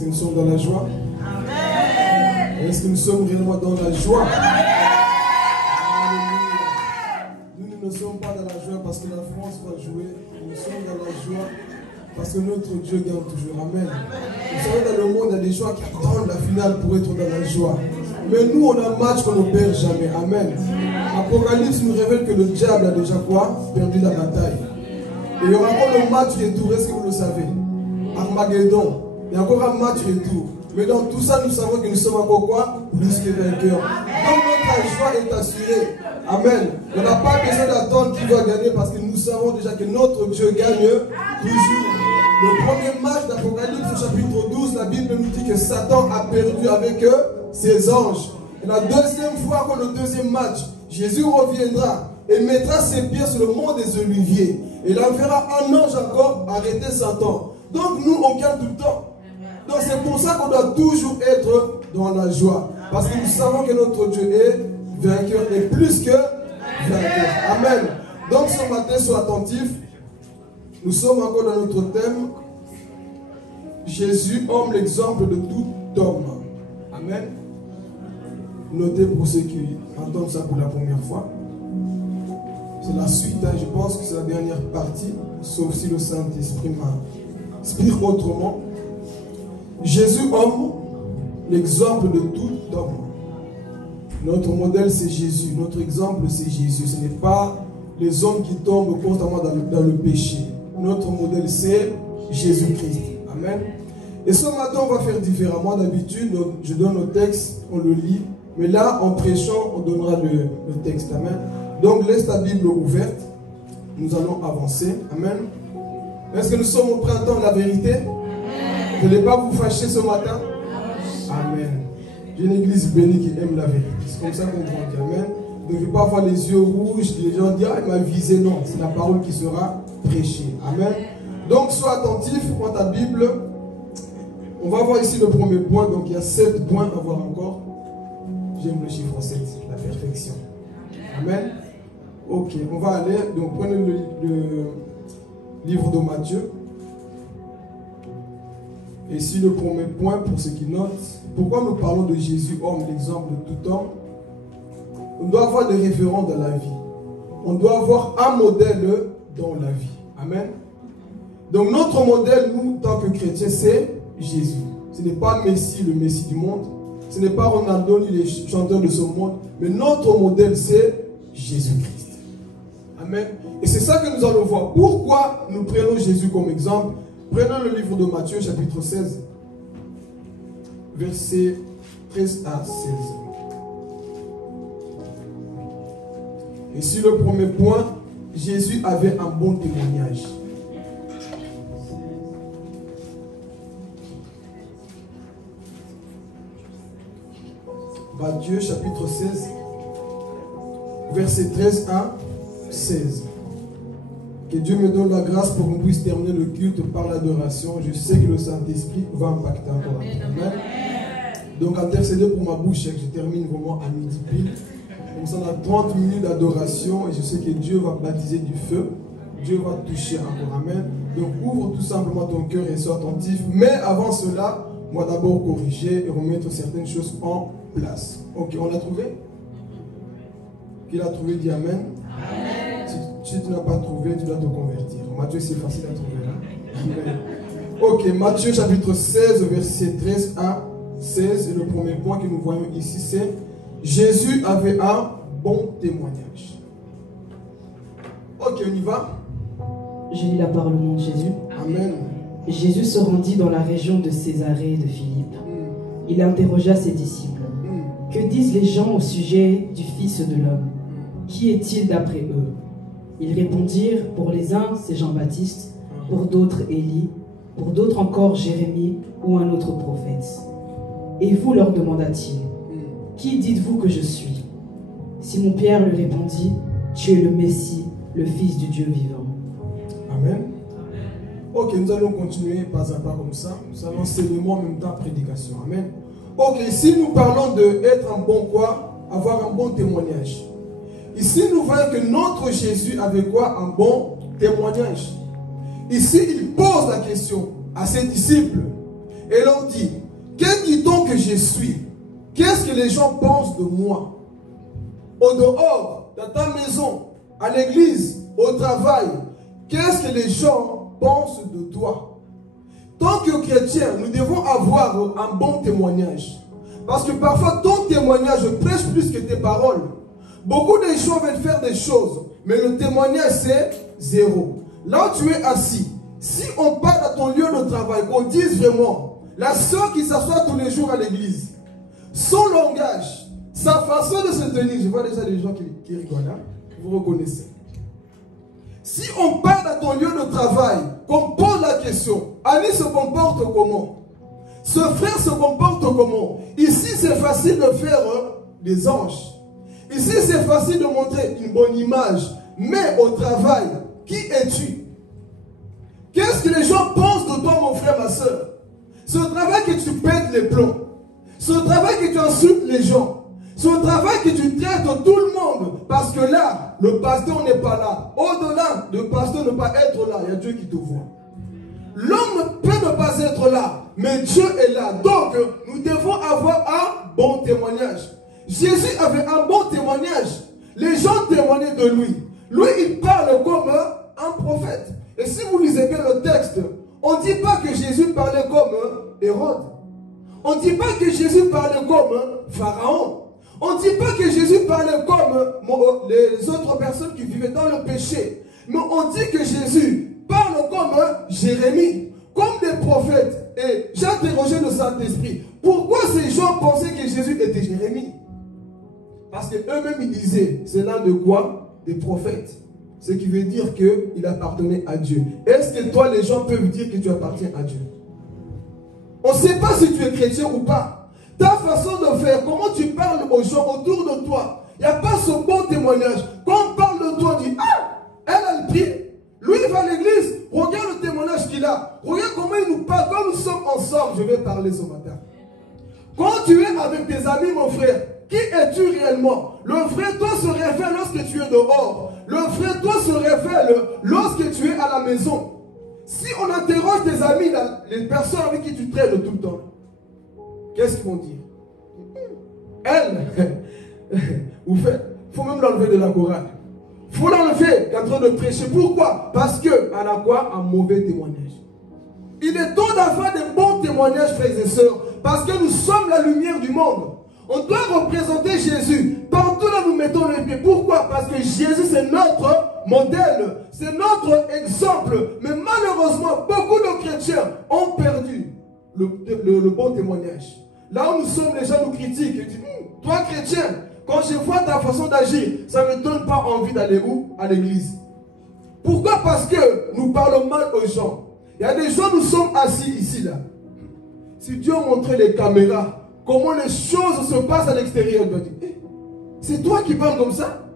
Est-ce que nous sommes dans la joie? Amen. Est-ce que nous sommes réellement dans la joie? Nous ne sommes pas dans la joie parce que la France va jouer. Nous sommes dans la joie parce que notre Dieu gagne toujours. Amen. Vous savez, dans le monde, il y a des gens qui attendent la finale pour être dans la joie. Mais nous, on a un match qu'on ne perd jamais. Amen. Apocalypse nous révèle que le diable a déjà quoi? Perdu la bataille. Et il y aura encore le match retour. Est-ce que vous le savez? Armageddon. Il y a encore un match retour. Mais dans tout ça, nous savons que nous sommes encore quoi? Plus que vainqueurs. Donc notre joie est assurée. Amen. On n'a pas besoin d'attendre qui va gagner parce que nous savons déjà que notre Dieu gagne toujours. Le premier match d'Apocalypse au chapitre 12, la Bible nous dit que Satan a perdu avec ses anges. Et la deuxième fois, encore le deuxième match, Jésus reviendra et mettra ses pieds sur le mont des Oliviers. Et il enverra un ange encore arrêter Satan. Donc nous, on gagne tout le temps. Donc c'est pour ça qu'on doit toujours être dans la joie. Parce que nous savons que notre Dieu est vainqueur et plus que vainqueur. Amen. Donc ce matin, sois attentif. Nous sommes encore dans notre thème. Jésus, homme, l'exemple de tout homme. Amen. Notez pour ceux qui entendent ça pour la première fois. C'est la suite, hein. Je pense que c'est la dernière partie, sauf si le Saint-Esprit m'inspire autrement. Jésus, homme, l'exemple de tout homme. Notre modèle, c'est Jésus. Notre exemple, c'est Jésus. Ce n'est pas les hommes qui tombent constamment dans le péché. Notre modèle, c'est Jésus-Christ. Amen. Et ce matin, on va faire différemment. D'habitude, je donne le texte, on le lit. Mais là, en prêchant, on donnera le texte. Amen. Donc, laisse ta Bible ouverte. Nous allons avancer. Amen. Est-ce que nous sommes au printemps de la vérité? Vous n'allez pas vous fâcher ce matin? Amen. J'ai une église bénie qui aime la vérité. C'est comme ça qu'on grandit. Amen. Donc, je ne vais pas avoir les yeux rouges. Les gens disent, ah, il m'a visé. Non, c'est la parole qui sera prêchée. Amen. Donc, sois attentif. Prends ta Bible. On va voir ici le premier point. Donc, il y a 7 points à voir encore. J'aime le chiffre 7, la perfection. Amen. Ok, on va aller. Donc, prenez le livre de Matthieu. Et ici, le premier point, pour ceux qui notent, pourquoi nous parlons de Jésus, homme, l'exemple de tout homme? On doit avoir des référents dans la vie. On doit avoir un modèle dans la vie. Amen. Donc, notre modèle, nous, tant que chrétiens, c'est Jésus. Ce n'est pas Messie, le Messie du monde. Ce n'est pas Ronaldo ni les chanteurs de ce monde. Mais notre modèle, c'est Jésus-Christ. Amen. Et c'est ça que nous allons voir. Pourquoi nous prenons Jésus comme exemple? Prenons le livre de Matthieu, chapitre 16, versets 13 à 16. Ici, le premier point, Jésus avait un bon témoignage. Matthieu, chapitre 16, versets 13 à 16. Que Dieu me donne la grâce pour qu'on puisse terminer le culte par l'adoration. Je sais que le Saint-Esprit va impacter encore. Amen. Donc intercédez pour ma bouche et que je termine vraiment à midi pile. Comme ça, on a 30 minutes d'adoration et je sais que Dieu va baptiser du feu. Dieu va toucher encore. Amen. Donc ouvre tout simplement ton cœur et sois attentif. Mais avant cela, moi d'abord corriger et remettre certaines choses en place. Ok, on l'a trouvé? Qui l'a trouvé? Dit Amen. Si tu n'as pas trouvé, tu dois te convertir. Matthieu, c'est facile à trouver. Hein? Ok, Matthieu chapitre 16, verset 13 à 16. Et le premier point que nous voyons ici, c'est Jésus avait un bon témoignage. Ok, on y va. Je lis la parole au nom de Jésus. Amen. Jésus se rendit dans la région de Césarée de Philippe. Il interrogea ses disciples. Que disent les gens au sujet du Fils de l'homme? Qui est-il d'après eux? Ils répondirent, pour les uns, c'est Jean-Baptiste, pour d'autres, Élie, pour d'autres encore, Jérémie ou un autre prophète. Et vous, leur demanda-t-il, qui dites-vous que je suis? Simon-Pierre lui répondit, tu es le Messie, le Fils du Dieu vivant. Amen. Ok, nous allons continuer pas à pas comme ça. Nous allons enseignement en même temps prédication. Amen. Ok, ici nous parlons d'être un bon quoi? Avoir un bon témoignage. Ici, nous voyons que notre Jésus avait quoi? Un bon témoignage. Ici, il pose la question à ses disciples. et leur dit, que dit-on que je suis? Qu'est-ce que les gens pensent de moi? Au dehors, dans ta maison, à l'église, au travail, qu'est-ce que les gens pensent de toi? Tant que chrétiens, nous devons avoir un bon témoignage. Parce que parfois, ton témoignage prêche plus que tes paroles. Beaucoup de gens veulent faire des choses, mais le témoignage, c'est zéro. Là où tu es assis, si on parle à ton lieu de travail, qu'on dise vraiment, la sœur qui s'assoit tous les jours à l'église, son langage, sa façon de se tenir, je vois déjà les gens qui rigolent, hein? Vous reconnaissez. Si on parle à ton lieu de travail, qu'on pose la question, Annie se comporte comment? Ce frère se comporte comment? Ici, c'est facile de faire des anges. Ici, c'est facile de montrer une bonne image. Mais au travail, qui es-tu? Qu'est-ce que les gens pensent de toi, mon frère, ma soeur? Ce travail que tu pètes les plombs. Ce travail que tu insultes les gens. Ce travail que tu traites tout le monde. Parce que là, le pasteur n'est pas là. Au-delà, le pasteur ne pas être là. Il y a Dieu qui te voit. L'homme peut ne pas être là, mais Dieu est là. Donc, nous devons avoir un bon témoignage. Jésus avait un bon témoignage. Les gens témoignaient de lui. Lui, il parle comme un prophète. Et si vous lisez bien le texte, on ne dit pas que Jésus parlait comme Hérode. On ne dit pas que Jésus parlait comme Pharaon. On ne dit pas que Jésus parlait comme les autres personnes qui vivaient dans le péché. Mais on dit que Jésus parle comme Jérémie, comme des prophètes. Et j'ai interrogé le Saint-Esprit. Pourquoi ces gens pensaient que Jésus était Jérémie? Parce qu'eux-mêmes, ils disaient, c'est l'un de quoi? Des prophètes. Ce qui veut dire qu'il appartenait à Dieu. Est-ce que toi, les gens peuvent dire que tu appartiens à Dieu? On ne sait pas si tu es chrétien ou pas. Ta façon de faire, comment tu parles aux gens autour de toi, il n'y a pas ce bon témoignage. Quand on parle de toi, on dit, ah, elle a le prix. Lui, il va à l'église, regarde le témoignage qu'il a. Regarde comment il nous parle. Quand nous sommes ensemble, je vais parler ce matin. Quand tu es avec tes amis, mon frère, qui es-tu réellement? Le vrai toi se révèle lorsque tu es dehors. Le vrai toi se révèle lorsque tu es à la maison. Si on interroge tes amis, les personnes avec qui tu traînes tout le temps, qu'est-ce qu'ils vont dire? Elle, il faut même l'enlever de la chorale. Il faut l'enlever en train de prêcher. Pourquoi? Parce qu'elle a quoi? Un mauvais témoignage. Il est temps d'avoir des bons témoignages, frères et sœurs, parce que nous sommes la lumière du monde. On doit représenter Jésus. Partout là, nous mettons les pieds. Pourquoi? Parce que Jésus, c'est notre modèle. C'est notre exemple. Mais malheureusement, beaucoup de chrétiens ont perdu le bon témoignage. Là où nous sommes, les gens nous critiquent. Ils disent, toi chrétien, quand je vois ta façon d'agir, ça ne me donne pas envie d'aller où? À l'église. Pourquoi? Parce que nous parlons mal aux gens. Il y a des gens, nous sommes assis ici, là. Si Dieu montrait les caméras, comment les choses se passent à l'extérieur, il doit dire, c'est toi qui parles comme ça?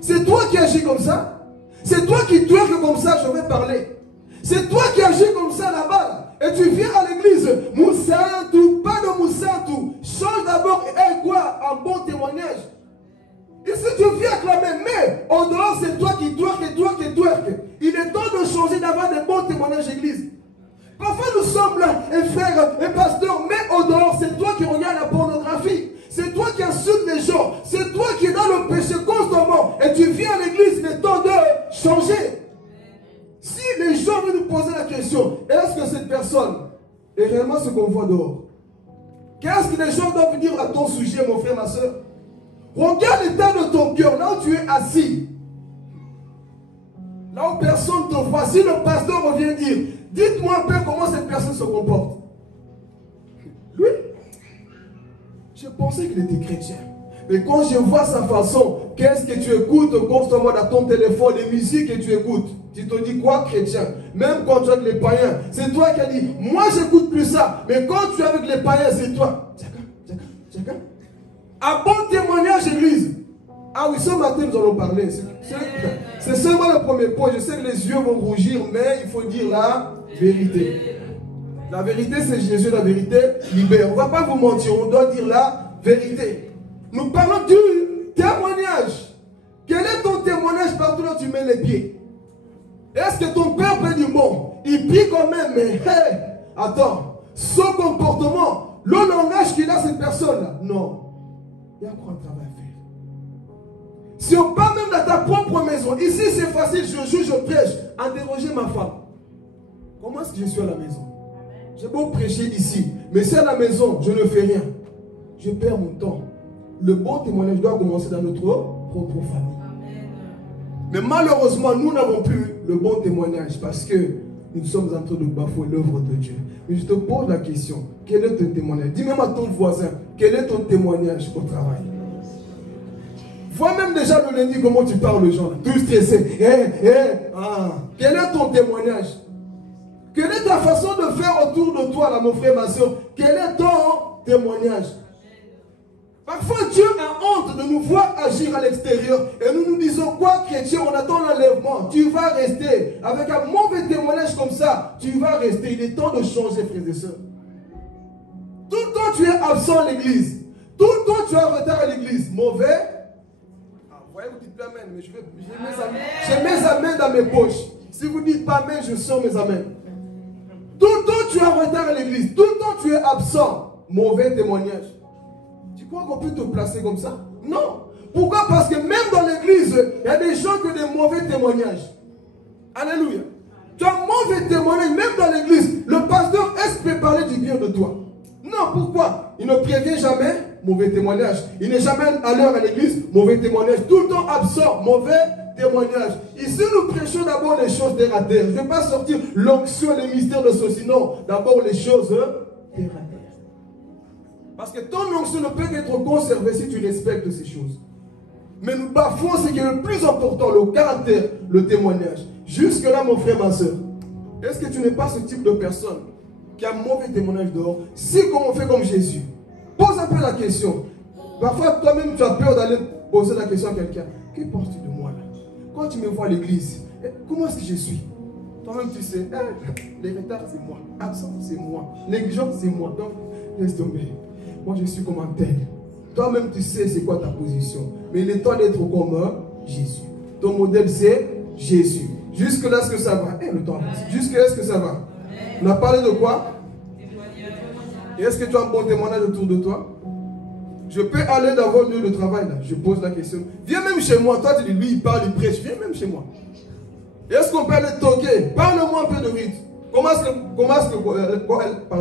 C'est toi qui agis comme ça? C'est toi qui twerk comme ça, je vais parler. C'est toi qui agis comme ça là-bas. Et tu viens à l'église, Moussantou, pas de Moussantou. Change d'abord et aie quoi? Un bon témoignage. Et si tu viens acclamer, mais en dehors c'est toi qui twerk et toi qui twerk. Il est temps de changer, d'avoir des bons témoignages d'église. Parfois nous sommes là, et frères, et pasteurs, mais au dehors c'est toi qui regardes la pornographie. C'est toi qui insultes les gens. C'est toi qui es dans le péché constamment. Et tu viens à l'église, il est temps de changer. Si les gens veulent nous poser la question, est-ce que cette personne est réellement ce qu'on voit dehors? Qu'est-ce que les gens doivent dire à ton sujet, mon frère, ma soeur? Regarde l'état de ton cœur, là où tu es assis. Là où personne ne te voit. Si le pasteur revient dire, dites-moi un peu comment cette personne se comporte. Lui, je pensais qu'il était chrétien. Mais quand je vois sa façon, qu'est-ce que tu écoutes constamment dans ton téléphone, les musiques que tu écoutes, tu te dis quoi, chrétien? Même quand tu es avec les païens, c'est toi qui as dit, moi j'écoute plus ça. Mais quand tu es avec les païens, c'est toi. Chacun. Un bon témoignage, église. Ah oui, ce matin nous allons parler. C'est seulement le premier point. Je sais que les yeux vont rougir, mais il faut dire la vérité. La vérité, c'est Jésus, la vérité libère. On ne va pas vous mentir, on doit dire la vérité. Nous parlons du témoignage. Quel est ton témoignage partout là où tu mets les pieds? Est-ce que ton père peut dire, bon, il prie quand même, mais hey, attends, son comportement, le langage qu'il a cette personne-là. Non. Il y a encore un travail à faire. Si on part même dans ta propre maison, ici c'est facile, je juge, je prêche. Interrogez ma femme. Comment est-ce que je suis à la maison? J'ai beau prêcher ici, mais si à la maison, je ne fais rien, je perds mon temps. Le bon témoignage doit commencer dans notre propre famille. Amen. Mais malheureusement, nous n'avons plus le bon témoignage parce que nous sommes en train de bafouer l'œuvre de Dieu. Mais je te pose la question, quel est ton témoignage? Dis même à ton voisin, quel est ton témoignage au travail? Vois même déjà le lundi comment tu parles aux gens, tout stressé. Quel est ton témoignage? Quelle est ta façon de faire autour de toi, là, mon frère, ma soeur? Quel est ton témoignage? Parfois, Dieu a honte de nous voir agir à l'extérieur. Et nous nous disons, quoi, chrétien, on attend l'enlèvement. Tu vas rester. Avec un mauvais témoignage comme ça, tu vas rester. Il est temps de changer, frères et sœurs. Tout le temps, tu es absent à l'église. Tout le temps, tu es en retard à l'église. Mauvais. Vous voyez, vous dites amen, mais j'ai mes amens dans mes poches. Si vous dites pas amen, je sors mes amens. Tout le temps, tu es en retard à l'église. Tout le temps, tu es absent. Mauvais témoignage. Tu crois qu'on peut te placer comme ça? Non. Pourquoi? Parce que même dans l'église, il y a des gens qui ont des mauvais témoignages. Alléluia. Tu as un mauvais témoignage, même dans l'église. Le pasteur, est-ce qu'il peut parler du bien de toi? Non, pourquoi? Il ne prévient jamais, mauvais témoignage. Il n'est jamais à l'heure à l'église, mauvais témoignage. Tout le temps absent, mauvais témoignage. Ici, nous prêchons d'abord les choses terre à terre. Je ne vais pas sortir l'onction, les mystères de ceci. Non, d'abord les choses terre à terre. Parce que ton onction ne peut être conservée si tu respectes ces choses. Mais nous bafouons ce qui est le plus important, le caractère, le témoignage. Jusque-là, mon frère, ma soeur, est-ce que tu n'es pas ce type de personne qui a un mauvais témoignage dehors? Si on fait comme Jésus, pose un peu la question. Parfois, toi-même, tu as peur d'aller poser la question à quelqu'un. Que penses-tu de moi là? Quand tu me vois à l'église, comment est-ce que je suis? Toi-même, tu sais, les retards, c'est moi. Absent, c'est moi. Négligence, c'est moi. Donc, laisse tomber. Moi, je suis comme un tel. Toi-même, tu sais c'est quoi ta position. Mais il est temps d'être comme Jésus. Ton modèle, c'est Jésus. Jusque-là, est-ce que ça va? Le temps avance. Jusque-là, est-ce que ça va? On a parlé de quoi? Et est-ce que tu as un bon témoignage autour de toi? Je peux aller dans votre lieu de travail, là. Je pose la question. Viens même chez moi. Toi, tu dis, lui, il parle, il prêche. Viens même chez moi. Et est-ce qu'on peut aller toquer? Parle-moi un peu de Ruth. Comment est-ce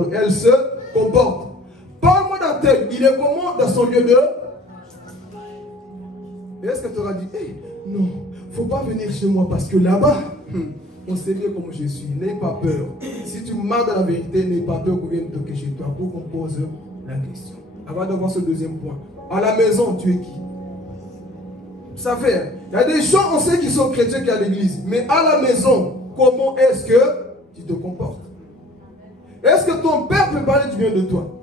qu'elle se comporte? Parle-moi d'un tel. Il est comment dans son lieu de... Et est-ce que tu auras dit, non, il ne faut pas venir chez moi parce que là-bas, on sait bien comment je suis. N'aie pas peur. Si tu marres dans la vérité, n'aie pas peur qu'on vienne toquer chez toi pour qu'on pose la question. Avant d'avoir ce deuxième point. À la maison, tu es qui? Ça fait, il y a des gens, on sait qu'ils sont chrétiens qui à l'église. Mais à la maison, comment est-ce que tu te comportes? Est-ce que ton père peut parler du bien de toi?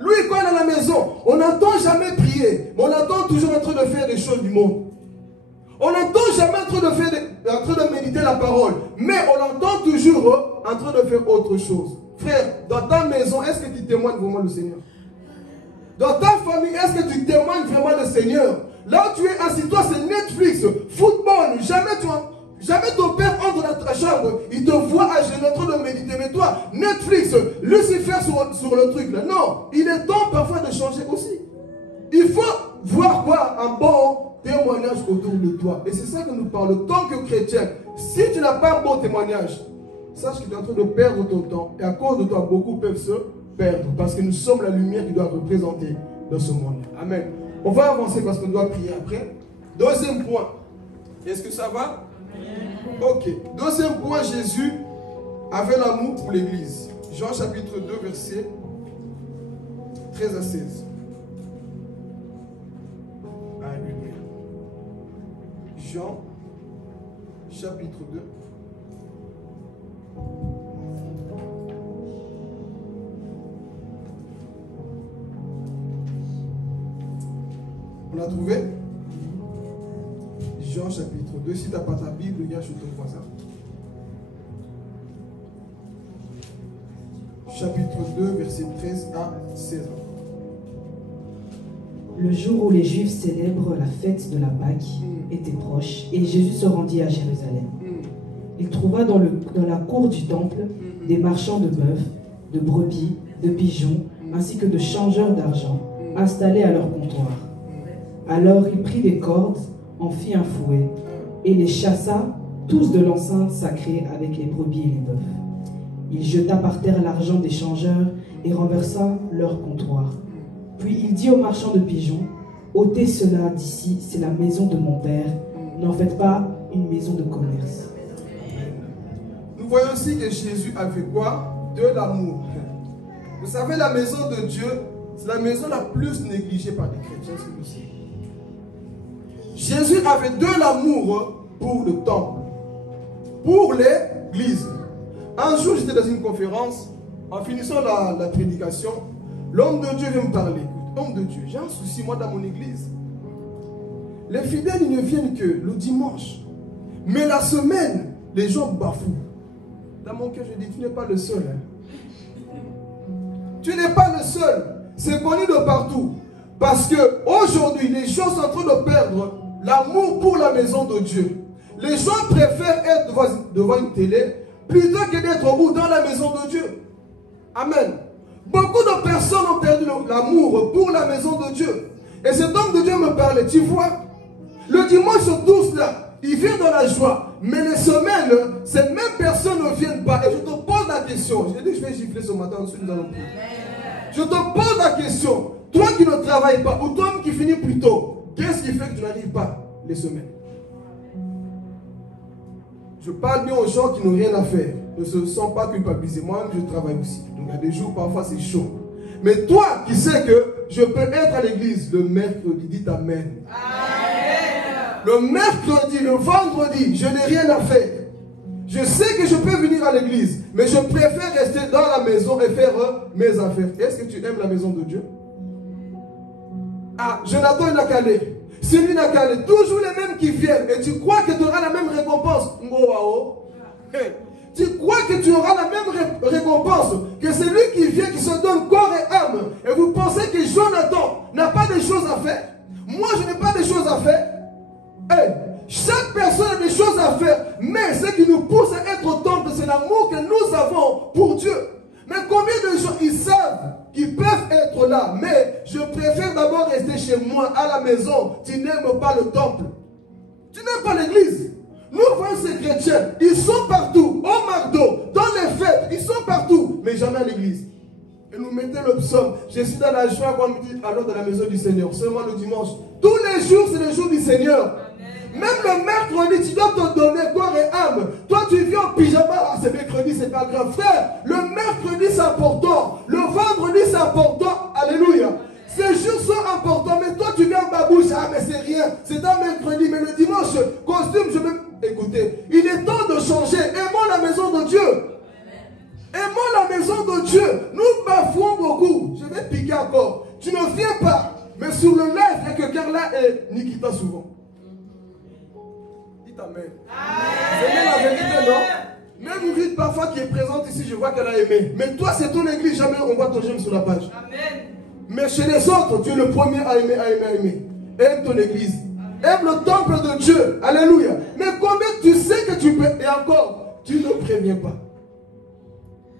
Lui, quand il est à la maison, on n'entend jamais prier. Mais on entend toujours en train de faire des choses du monde. On n'entend jamais en train de méditer la parole. Mais on l'entend toujours en train de faire autre chose. Frère, dans ta maison, est-ce que tu témoignes vraiment le Seigneur? Dans ta famille, est-ce que tu témoignes vraiment le Seigneur? Là où tu es assis, toi c'est Netflix, football, jamais ton père entre dans ta chambre, il te voit agir en train de méditer. Mais toi, Netflix, Lucifer sur le truc là. Non, il est temps parfois de changer aussi. Il faut voir quoi? Un bon témoignage autour de toi. Et c'est ça que nous parlons. Tant que chrétien, si tu n'as pas un bon témoignage, sache que tu es en train de perdre ton temps. Et à cause de toi, beaucoup peuvent se perdre. Parce que nous sommes la lumière qui doit représenter dans ce monde. Amen. On va avancer parce qu'on doit prier après. Deuxième point. Est-ce que ça va? Ok. Deuxième point, Jésus avait l'amour pour l'église. Jean chapitre 2, versets 13 à 16. Alléluia. Jean chapitre 2. On l'a trouvé? Jean chapitre 2. Si tu n'as pas ta Bible, il y a chez ton voisin. Chapitre 2, verset 13 à 16. Le jour où les Juifs célèbrent la fête de la Pâque était proche et Jésus se rendit à Jérusalem. Il trouva dans la cour du temple des marchands de bœufs, de brebis de pigeons, ainsi que de changeurs d'argent, installés à leur comptoir. Alors il prit des cordes, en fit un fouet, et les chassa tous de l'enceinte sacrée avec les brebis et les bœufs. Il jeta par terre l'argent des changeurs et renversa leur comptoir. Puis il dit aux marchands de pigeons, « ôtez cela d'ici, c'est la maison de mon père, n'en faites pas une maison de commerce. » Nous voyons aussi que Jésus avait quoi? De l'amour. Vous savez, la maison de Dieu, c'est la maison la plus négligée par les chrétiens, c'est le savez. Jésus avait de l'amour pour le temple, pour l'église. Un jour, j'étais dans une conférence, en finissant la prédication, l'homme de Dieu vient me parler. Homme de Dieu, j'ai un souci, moi, dans mon église. Les fidèles, ils ne viennent que le dimanche. Mais la semaine, les gens bafouent. Dans mon cœur, je dis, tu n'es pas le seul. Hein. Tu n'es pas le seul. C'est connu de partout. Parce que aujourd'hui, les gens sont en train de perdre l'amour pour la maison de Dieu. Les gens préfèrent être devant une télé plutôt que d'être au bout dans la maison de Dieu. Amen. Beaucoup de personnes ont perdu l'amour pour la maison de Dieu. Et cet homme de Dieu me parlait. Tu vois, le dimanche, ils sont tous là. Ils viennent dans la joie. Mais les semaines, ces mêmes personnes ne viennent pas. Et je te pose la question. J'ai dit que je vais gifler ce matin, ensuite nous allons prier. Je te pose la question. Toi qui ne travailles pas, ou toi qui finis plus tôt, qu'est-ce qui fait que tu n'arrives pas les semaines? Je parle bien aux gens qui n'ont rien à faire. Ne se sentent pas culpabilisés. Moi-même, je travaille aussi. Donc, il y a des jours, parfois, c'est chaud. Mais toi qui sais que je peux être à l'église le mercredi, dites Amen. Amen. Le mercredi, le vendredi, je n'ai rien à faire. Je sais que je peux venir à l'église, mais je préfère rester dans la maison et faire mes affaires. Est-ce que tu aimes la maison de Dieu? Ah, Jonathan, il n'a qu'à aller. Celui n'a qu'à aller. Toujours les mêmes qui viennent. Et tu crois que tu auras la même récompense. Hey. Tu crois que tu auras la même récompense que celui qui vient, qui se donne corps et âme. Et vous pensez que Jonathan n'a pas de choses à faire? Moi, je n'ai pas de choses à faire. Hey. Chaque personne a des choses à faire. Mais ce qui nous pousse à être au temple, c'est l'amour que nous avons pour Dieu. Mais combien de gens, ils savent qu'ils peuvent être là, mais je préfère d'abord rester chez moi, à la maison. Tu n'aimes pas le temple. Tu n'aimes pas l'église. Nous voyons ces chrétiens, ils sont partout, au McDo, dans les fêtes, ils sont partout, mais jamais à l'église. Et nous mettons le psaume. Je suis dans la joie quand on me dit, alors dans la maison du Seigneur, seulement le dimanche. Tous les jours, c'est le jour du Seigneur. Même le mercredi, tu dois te donner corps et âme. Toi, tu viens en pyjama. Ah, c'est mercredi, c'est pas grave. Frère, le mercredi, c'est important. Le vendredi, c'est important. Alléluia. Ces jours sont importants. Mais toi, tu viens en babouche. Ah, mais c'est rien. C'est un mercredi. Mais le dimanche, costume, je vais... Écoutez, il est temps de changer. Aimons la maison de Dieu. Aimons la maison de Dieu. Nous bafouons beaucoup. Je vais piquer encore. Tu ne viens pas. Mais sur le live, il y a que Carla et Nikita souvent. Amen. Vous aimez la vérité, non? Même Ruth, parfois, qui est présente ici, je vois qu'elle a aimé. Mais toi, c'est ton église, jamais on voit ton j'aime sur la page. Amen. Mais chez les autres, tu es le premier à aimer, à aimer, à aimer. Aime ton église. Aime le temple de Dieu. Alléluia. Mais combien tu sais que tu peux, et encore, tu ne préviens pas.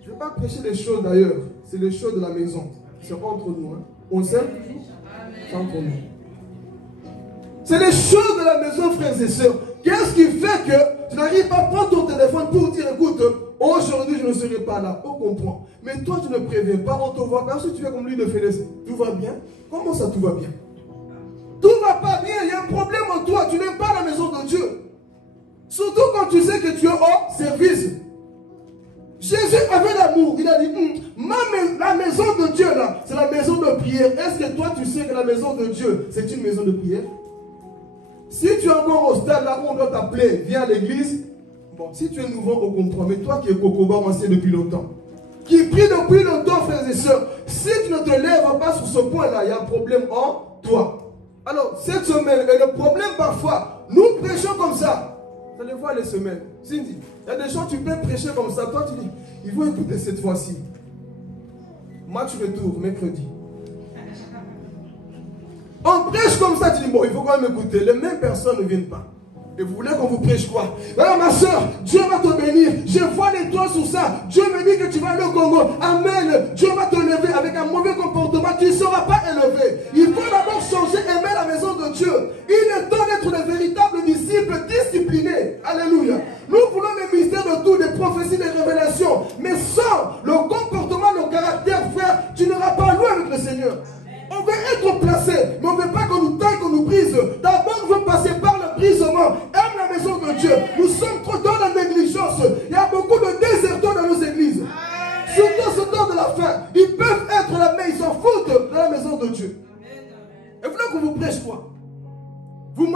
Je ne vais pas prêcher les choses d'ailleurs. C'est les choses de la maison. C'est entre nous. Hein. On s'aime? C'est entre nous. C'est les choses de la maison, frères et sœurs. Qu'est-ce qui fait que tu n'arrives pas à prendre ton téléphone pour dire, écoute, aujourd'hui je ne serai pas là. On comprend. Mais toi, tu ne préviens pas, on te voit. Ensuite, tu fais comme lui de Félix. Tout va bien? Comment ça, tout va bien? Tout ne va pas bien. Il y a un problème en toi. Tu n'aimes pas la maison de Dieu. Surtout quand tu sais que tu es au service. Jésus avait l'amour. Il a dit, la maison de Dieu, là, c'est la maison de prière. Est-ce que toi, tu sais que la maison de Dieu, c'est une maison de prière? Si tu es encore au stade là où on doit t'appeler, viens à l'église. Bon, si tu es nouveau, on comprend. Mais toi qui es Cocoba, on sait depuis longtemps. Qui prie depuis longtemps, frères et sœurs. Si tu ne te lèves pas sur ce point-là, il y a un problème en toi. Alors, cette semaine, et le problème parfois, nous prêchons comme ça. Vous allez voir les semaines. Cindy, il y a des gens, tu peux prêcher comme ça. Toi, tu dis, ils vont écouter cette fois-ci. Match retour, mercredi. On prêche comme ça, tu dis, bon, il faut quand même écouter. Les mêmes personnes ne viennent pas. Et vous voulez qu'on vous prêche quoi? Alors ma soeur, Dieu va te bénir. Je vois l'étoile sur ça. Dieu me dit que tu vas aller au Congo. Amen. Dieu va te lever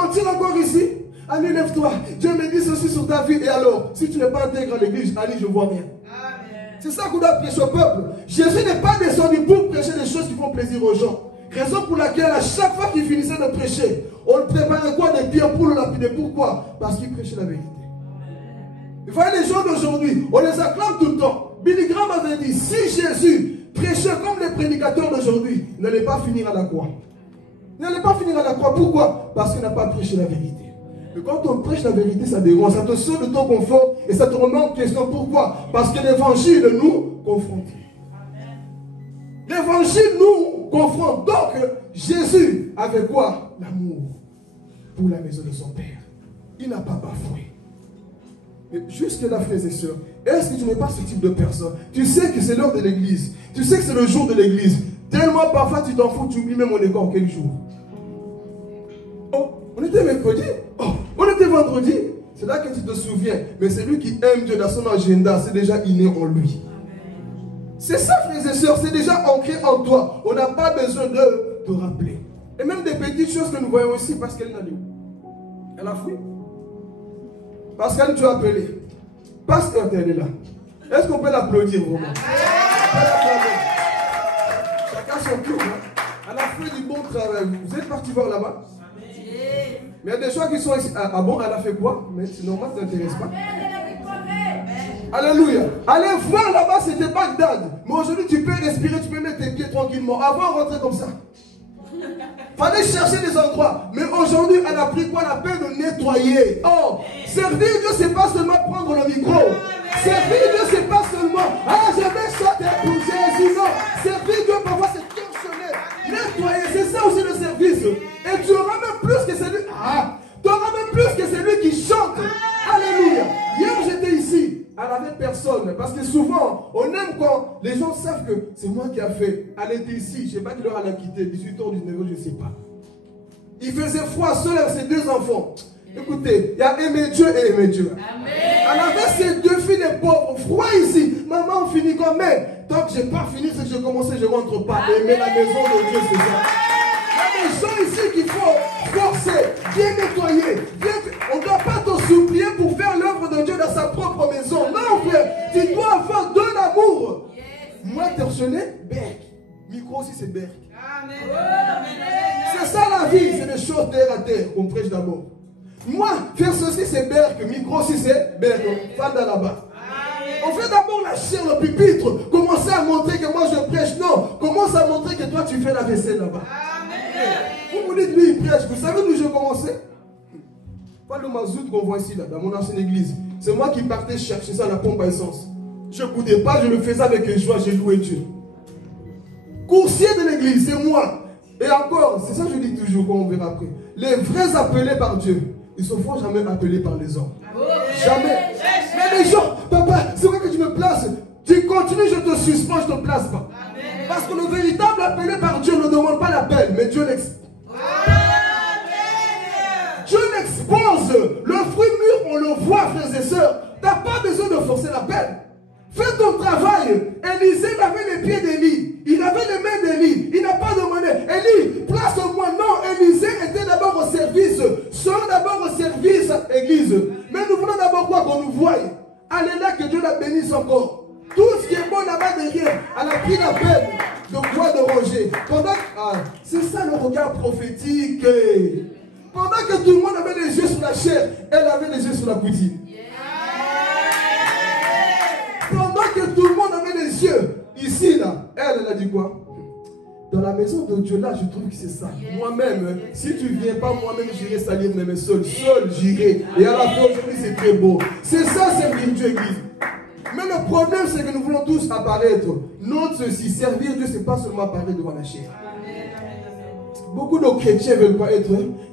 mentir encore ici? Allez, lève-toi. Dieu me dit ceci sur ta vie. Et alors, si tu n'es pas intègre à l'église, allez, je vois rien. C'est ça qu'on doit prêcher au peuple. Jésus n'est pas descendu pour prêcher des choses qui font plaisir aux gens. Raison pour laquelle, à chaque fois qu'il finissait de prêcher, on le préparait quoi? Des pierres pour le lapider. Pourquoi? Parce qu'il prêchait la vérité. Vous voyez les gens d'aujourd'hui, on les acclame tout le temps. Billy Graham avait dit, si Jésus prêchait comme les prédicateurs d'aujourd'hui, il n'allait pas finir à la croix. Il n'allait pas finir à la croix. Pourquoi? Parce qu'il n'a pas prêché la vérité. Mais quand on prêche la vérité, ça dérange, ça te sort de ton confort et ça te remet en question. Pourquoi? Parce que l'évangile nous confronte. L'évangile nous confronte. Donc, Jésus avait quoi? L'amour pour la maison de son Père. Il n'a pas bafoué. Mais jusque là, frères et sœurs, est-ce que tu n'es pas ce type de personne? Tu sais que c'est l'heure de l'église. Tu sais que c'est le jour de l'église. Tellement parfois tu t'en fous, tu oublies même on est encore quel jour. Oh, on était mercredi. Oh, on était vendredi. C'est là que tu te souviens. Mais c'est lui qui aime Dieu dans son agenda. C'est déjà inné en lui. C'est ça, frères et sœurs. C'est déjà ancré en toi. On n'a pas besoin de te rappeler. Et même des petites choses que nous voyons aussi. Pascal n'a dit où? Elle a fui. Pascal, tu as appelé. Pasteur, elle est là. Est-ce qu'on peut l'applaudir vraiment? Chacun son tour. Hein? Elle a fait du bon travail. Vous êtes parti voir là-bas? Mais il y a des gens qui sont ici. Ah bon, elle a fait quoi? Mais c'est normal, ça ne t'intéresse pas. Alléluia. Allez voir là-bas, c'était Bagdad. Mais aujourd'hui, tu peux respirer, tu peux mettre tes pieds tranquillement. Avant, on rentrait comme ça. Fallait chercher des endroits. Mais aujourd'hui, elle a pris quoi? La peine de nettoyer. Oh, servir Dieu, c'est pas seulement prendre le micro. Servir Dieu, c'est pas seulement, ah, je vais chanter pour Jésus. Non, servir Dieu, parfois, c'est torsionner. Nettoyer, c'est ça aussi le service. Et tu auras même plus que celui, tu auras même plus que celui qui chante. Alléluia. Hier, j'étais ici. Elle n'avait personne. Parce que souvent, on aime quand les gens savent que c'est moi qui a fait. Elle était ici. Je ne sais pas quelle heure elle a quitté. 18 h, 19 h, je ne sais pas. Il faisait froid seul avec ses deux enfants. Écoutez, il y a aimé Dieu et aimé Dieu. Amen. Elle avait ses deux filles, les pauvres. Froid ici. Maman, on finit quand même. Tant que je n'ai pas fini ce que j'ai commencé, je ne rentre pas. Aimer la maison de Dieu, c'est ça. Il y a des gens ici qu'il faut forcer, bien nettoyer. On ne doit pas te supplier pour faire l'œuvre de Dieu dans sa propre maison. Non, frère. Tu dois avoir de l'amour. Moi, torsionné, Berk. Micro aussi, c'est Berk. C'est ça la vie. C'est des choses terre à terre qu'on prêche d'abord. Moi, faire ceci, c'est Berk. Micro aussi, c'est Berk. Fanda là-bas. On fait d'abord la chair, le pupitre. Commencer à montrer que moi, je prêche. Non. Commence à montrer que toi, tu fais la vaisselle là-bas. Vous me dites, lui, il prêche. Vous savez d'où je commençais? Pas le mazout qu'on voit ici, là, dans mon ancienne église. C'est moi qui partais chercher ça à la pompe à essence. Je ne boudais pas, je le faisais avec joie, j'ai loué Dieu. Coursier de l'église, c'est moi. Et encore, c'est ça que je dis toujours, quand on verra après. Les vrais appelés par Dieu, ils ne se font jamais appeler par les hommes. Jamais. Mais les gens, papa, c'est vrai que tu me places. Tu continues, je te suspends, je ne te place pas. Parce que le véritable appelé par Dieu ne demande pas l'appel, mais Dieu l'expose. Dieu l'expose. Le fruit mûr, on le voit, frères et sœurs. Tu n'as pas besoin de forcer l'appel. Fais ton travail. Élisée avait les pieds d'Élie. Il avait les mains d'Élie. Il n'a pas demandé. Élie, place-moi. Non, Élisée était d'abord au service. Soyons d'abord au service, église. Mais nous voulons d'abord quoi? Qu'on nous voie. Allez là, que Dieu la bénisse encore. Tout ce qui est bon là-bas derrière, elle a pris la peine de quoi? De ranger. C'est ça le regard prophétique. Pendant que tout le monde avait les yeux sur la chair, elle avait les yeux sur la poutine. Pendant que tout le monde avait les yeux ici, là, elle a dit quoi? Dans la maison de Dieu, là, je trouve que c'est ça. Moi-même, si tu ne viens pas, moi-même, j'irai salir mes mains seul. Seul, j'irai. Et à la fin, aujourd'hui, c'est très beau. C'est ça, servir Dieu, église. Mais le problème, c'est que nous voulons tous apparaître. Notre ceci, servir Dieu, c'est pas seulement apparaître devant la chair. Beaucoup de chrétiens veulent pas être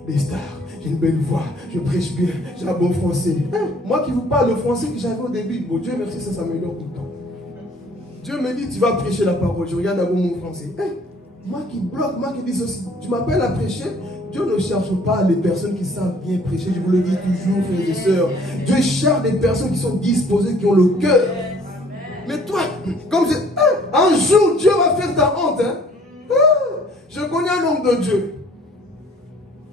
des stars. J'ai une belle voix, je prêche bien, j'ai un bon français. Moi qui vous parle le français que j'avais au début, bon Dieu merci, ça s'améliore tout le temps. Dieu me dit, tu vas prêcher la parole. Je regarde d'abord mon français. Moi qui bloque, moi qui dis ceci, tu m'appelles à prêcher. Dieu ne cherche pas les personnes qui savent bien prêcher. Je vous le dis toujours, frères et sœurs. Dieu cherche des personnes qui sont disposées, qui ont le cœur. Mais toi, comme je... un jour, Dieu va faire ta honte. Je connais un homme de Dieu.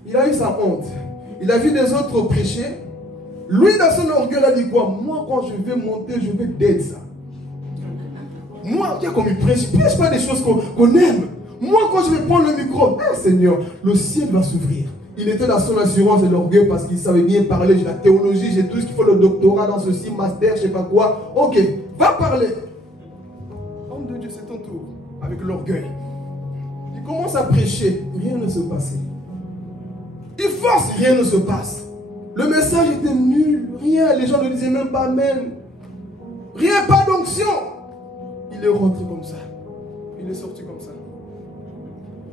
Il a eu sa honte. il a vu des autres prêcher. Lui, dans son orgueil, il a dit quoi? Moi, quand je vais monter, je vais d'être ça. Moi, comme il prêche, il ne prêche pas des choses qu'on aime. Moi, quand je vais prendre le micro, Seigneur, le ciel va s'ouvrir. Il était dans son assurance et l'orgueil parce qu'il savait bien parler. J'ai la théologie, j'ai tout ce qu'il faut, le doctorat dans ceci, master, je ne sais pas quoi. Ok, va parler. Homme de Dieu, c'est ton tour. Avec l'orgueil. Il commence à prêcher, rien ne se passait. Il force, rien ne se passe. Le message était nul, rien. Les gens ne disaient même pas amen. Rien, pas d'onction. Il est rentré comme ça. Il est sorti comme ça.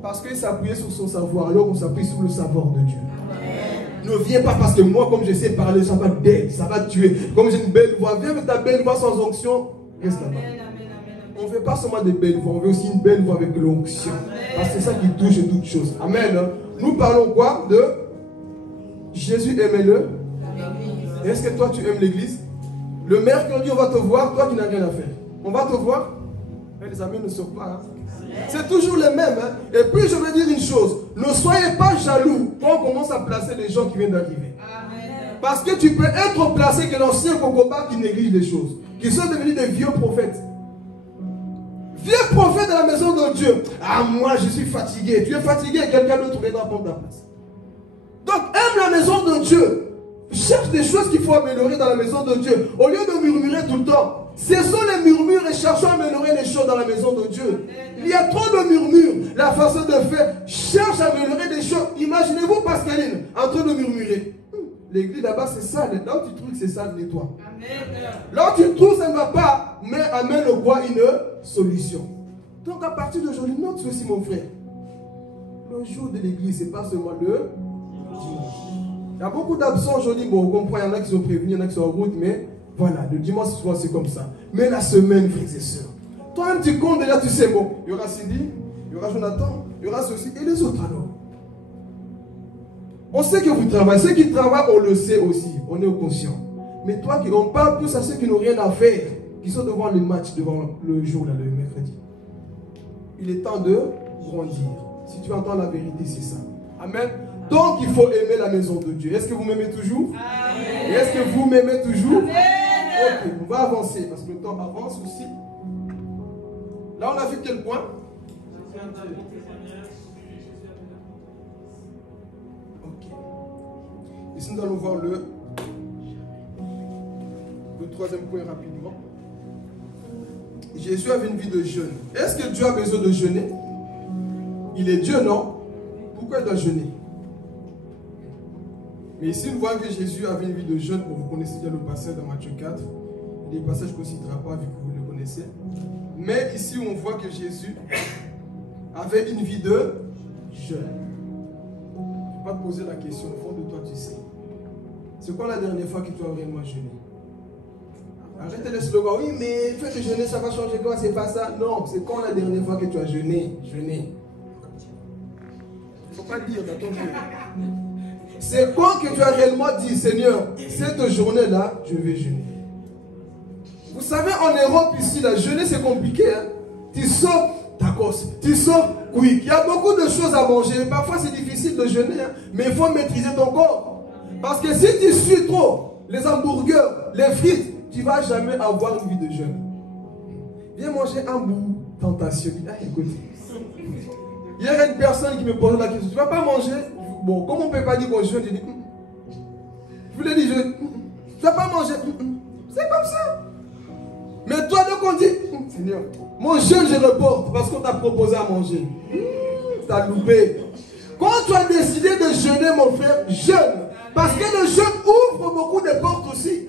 Parce qu'il s'appuyait sur son savoir, alors on s'appuie sur le savoir de Dieu. Amen. Ne viens pas parce que moi, comme je sais parler, ça va t'aider, ça va tuer. Comme j'ai une belle voix, viens avec ta belle voix sans onction, reste là-bas. On ne veut pas seulement des belles voix, on veut aussi une belle voix avec l'onction. Parce que c'est ça qui touche toutes choses. Amen. Nous parlons quoi? De Jésus aimait le. Est-ce que toi tu aimes l'église? Le mercredi, on va te voir, toi qui n'as rien à faire. On va te voir. Mais les amis ne sortent pas. Hein. C'est toujours les mêmes. Hein. Et puis je veux dire une chose. Ne soyez pas jaloux quand on commence à placer les gens qui viennent d'arriver. Parce que tu peux être placé que l'ancien Kokoba qui néglige les choses. Qui sont devenus des vieux prophètes. Vieux prophètes de la maison de Dieu. Ah, moi je suis fatigué. Tu es fatigué et quelqu'un d'autre viendra prendre ta place. Donc aime la maison de Dieu. Cherche des choses qu'il faut améliorer dans la maison de Dieu. Au lieu de murmurer tout le temps. Cessons les murmures et cherchons à améliorer les choses dans la maison de Dieu. Il y a trop de murmures. La façon de faire, cherche à améliorer des choses. Imaginez-vous Pascaline en train de murmurer. L'église là-bas c'est sale. Là où tu trouves que c'est sale, nettoie. Là où tu trouves que ça ne va pas, mais amène le quoi? Une solution. Donc à partir d'aujourd'hui, note ceci mon frère. Le jour de l'église, ce n'est pas seulement le dimanche. Il y a beaucoup d'absents aujourd'hui. Bon, on comprend, il y en a qui sont prévenus, il y en a qui sont en route, mais voilà, le dimanche soir c'est comme ça. Mais la semaine, frères et sœurs, toi-même tu comptes déjà, tu sais, bon, il y aura Cindy, il y aura Jonathan, il y aura ceci, et les autres alors. On sait que vous travaillez, ceux qui travaillent, on le sait aussi, on est conscient. Mais toi, on parle plus à ceux qui n'ont rien à faire, qui sont devant le match, devant le jour, là, le mercredi. Il est temps de grandir. Si tu entends la vérité, c'est ça. Amen. Donc il faut aimer la maison de Dieu. Est-ce que vous m'aimez toujours? Amen. Est-ce que vous m'aimez toujours? Amen. Ok, on va avancer parce que le temps avance aussi. Là, on a vu quel point? Ok. Ici, nous allons voir le troisième point rapidement. Jésus avait une vie de jeûne. Est-ce que Dieu a besoin de jeûner? Il est Dieu, non? Pourquoi il doit jeûner? Mais ici, nous voyons que Jésus avait une vie de jeûne. Bon, vous connaissez déjà le passage dans Matthieu 4. Il y a des passages qu'on ne citera pas vu que vous le connaissez. Mais ici, on voit que Jésus avait une vie de jeûne. Je ne vais pas te poser la question. Au fond de toi, tu sais. C'est quoi la dernière fois que tu as réellement jeûné? Arrêtez le slogan. Oui, mais fais jeûner, ça va changer quoi? C'est pas ça. Non, c'est quand la dernière fois que tu as jeûné? Jeûné. Il ne faut pas dire dans ton jeu. C'est quand que tu as réellement dit, Seigneur, cette journée-là, je vais jeûner. Vous savez, en Europe, ici, la jeûner, c'est compliqué. Hein? Tu sors tacos, tu sors quick. Il y a beaucoup de choses à manger. Parfois, c'est difficile de jeûner, hein? Mais il faut maîtriser ton corps. Parce que si tu suis trop les hamburgers, les frites, tu ne vas jamais avoir une vie de jeûne. Viens manger un bout, tentation. Ah, écoute. Il y a une personne qui me posait la question, tu ne vas pas manger? Bon, comme on ne peut pas dire qu'on jeûne, je dis, je vous l'ai dit, tu ne vas pas manger. C'est comme ça. Mais toi, donc on dit, Seigneur, mon jeûne, je reporte parce qu'on t'a proposé à manger. Tu as loupé. Quand tu as décidé de jeûner, mon frère, jeûne. Parce que le jeûne ouvre beaucoup de portes aussi.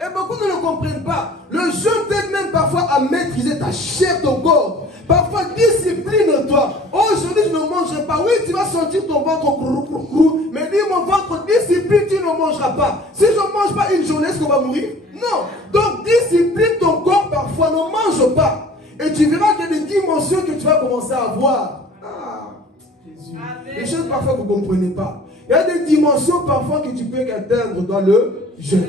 Et beaucoup ne le comprennent pas. Le jeûne t'aide même parfois à maîtriser ta chair, ton corps. Parfois, discipline-toi. Aujourd'hui, je ne mangerai pas. Oui, tu vas sentir ton ventre crou. Mais dis mon ventre, discipline, tu ne mangeras pas. Si je ne mange pas une journée, est-ce qu'on va mourir? Non. Donc, discipline ton corps parfois. Ne mange pas. Et tu verras qu'il y a des dimensions que tu vas commencer à avoir. Ah, Jésus. Amen. Les choses parfois vous ne comprenez pas. Il y a des dimensions parfois que tu peux atteindre dans le jeûne.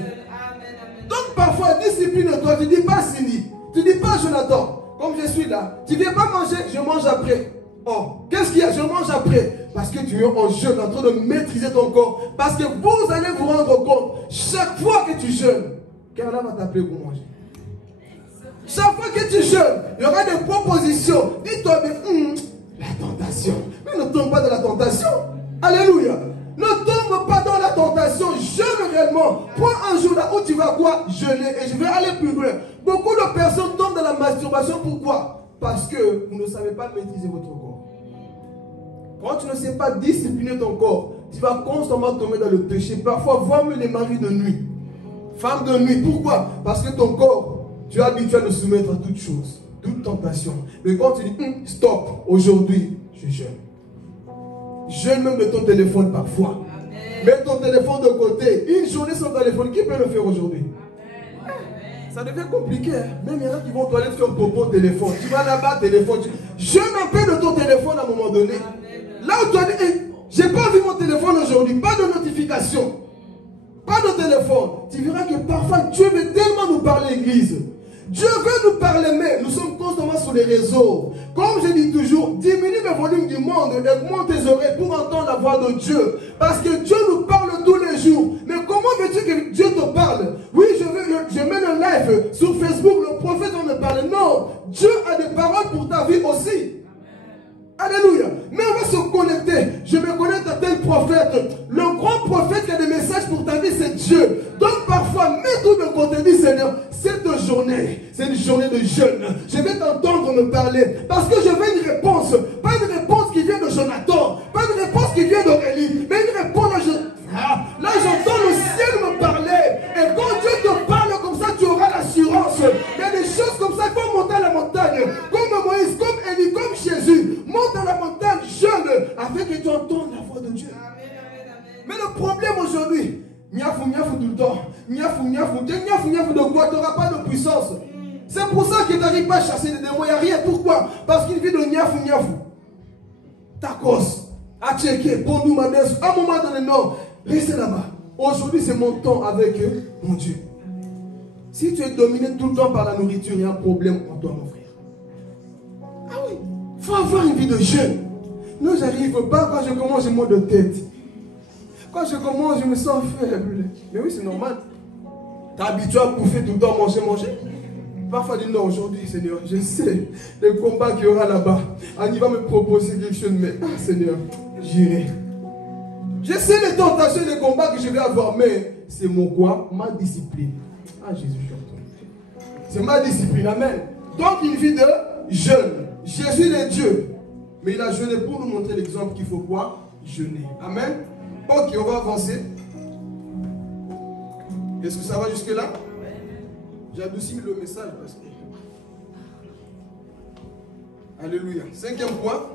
Donc, parfois, discipline-toi. Tu ne dis pas Cindy. Tu ne dis pas Jonathan. Comme je suis là, tu ne viens pas manger, je mange après. Oh, qu'est-ce qu'il y a? Je mange après. Parce que tu es en jeûne, en train de maîtriser ton corps. Parce que vous allez vous rendre compte, chaque fois que tu jeûnes, Carla va t'appeler pour manger. Chaque fois que tu jeûnes, il y aura des propositions. Dis-toi, mais la tentation. Mais ne tombe pas dans la tentation. Alléluia. Ne tombe pas dans la tentation. Jeûne réellement. Prends un jour là où tu vas quoi? Jeûner. Et je vais aller plus loin. Beaucoup de personnes tombent dans la masturbation. Pourquoi? Parce que vous ne savez pas maîtriser votre corps. Quand tu ne sais pas discipliner ton corps, tu vas constamment tomber dans le péché. Parfois, voire même les maris de nuit. Femmes de nuit. Pourquoi? Parce que ton corps, tu es habitué à le soumettre à toutes choses. Toute tentation. Mais quand tu dis, stop, aujourd'hui, je jeûne. Jeûne même de ton téléphone parfois. Amen. Mets ton téléphone de côté. Une journée sans téléphone, qui peut le faire aujourd'hui? Ça devient compliqué. Même il y en a qui vont aux toilettes faire popo au téléphone. Tu vas là-bas, téléphone. Jeûne un peu de ton téléphone à un moment donné. Là où tu as dit, j'ai pas vu mon téléphone aujourd'hui, pas de notification, pas de téléphone. Tu verras que parfois Dieu veut tellement nous parler, l'église. Dieu veut nous parler, mais nous sommes constamment sur les réseaux. Comme je dis toujours, diminue le volume du monde et augmente tes oreilles pour entendre la voix de Dieu. Parce que Dieu nous parle tous les jours. Mais comment veux-tu que Dieu te parle? Oui, je mets le live sur Facebook, le prophète va me parler. Non, Dieu a des paroles pour ta vie aussi. Alléluia. Mais on va se connecter. Je me connecte à tel prophète. Le grand prophète qui a des messages pour ta vie, c'est Dieu. Donc parfois, mets tout de côté. Dis Seigneur, cette journée, c'est une journée de jeûne. Je vais t'entendre me parler. Parce que je veux une réponse. Pas une réponse qui vient de Jonathan. Pas une réponse qui vient d'Aurélie. Mais une réponse là, j'entends le ciel me parler. Et quand Dieu te parle comme ça, tu auras l'assurance. Il y a des choses comme ça. Comme monter à la montagne. Comme Moïse, comme Élie, comme Jésus. Monte à la montagne, jeûne, afin que tu entendes la voix de Dieu. Mais le problème aujourd'hui, niafou, niafou tout le temps. Niafou, niafou. Niafou, niafou de quoi? Tu n'auras pas de puissance. C'est pour ça qu'il n'arrive pas à chasser des démons. Il n'y a rien. Pourquoi? Parce qu'il vit de niafou, niafou. Tacos, à checker, pour nous, madame. À un moment donné, non. Restez là-bas. Aujourd'hui, c'est mon temps avec mon Dieu. Si tu es dominé tout le temps par la nourriture, il y a un problème en toi, mon frère. Ah oui. Il faut avoir une vie de jeûne. Non, j'arrive pas. Quand je commence, j'ai mal de tête. Quand je commence, je me sens faible. Mais oui, c'est normal. Tu es habitué à bouffer tout le temps, manger. Parfois, dis non, aujourd'hui, Seigneur, je sais le combat qu'il y aura là-bas. Il va me proposer quelque chose, mais Seigneur, j'irai. Je sais les tentations et les combats que je vais avoir, mais c'est mon quoi? Ma discipline. Ah, Jésus, je suis entendu. C'est ma discipline, amen. Donc, une vie de jeûne. Jésus il est Dieu. Mais il a jeûné pour nous montrer l'exemple qu'il faut quoi? Jeûner. Amen. Ok, on va avancer. Est-ce que ça va jusque-là? J'adoucis le message parce que... Alléluia. 5e point.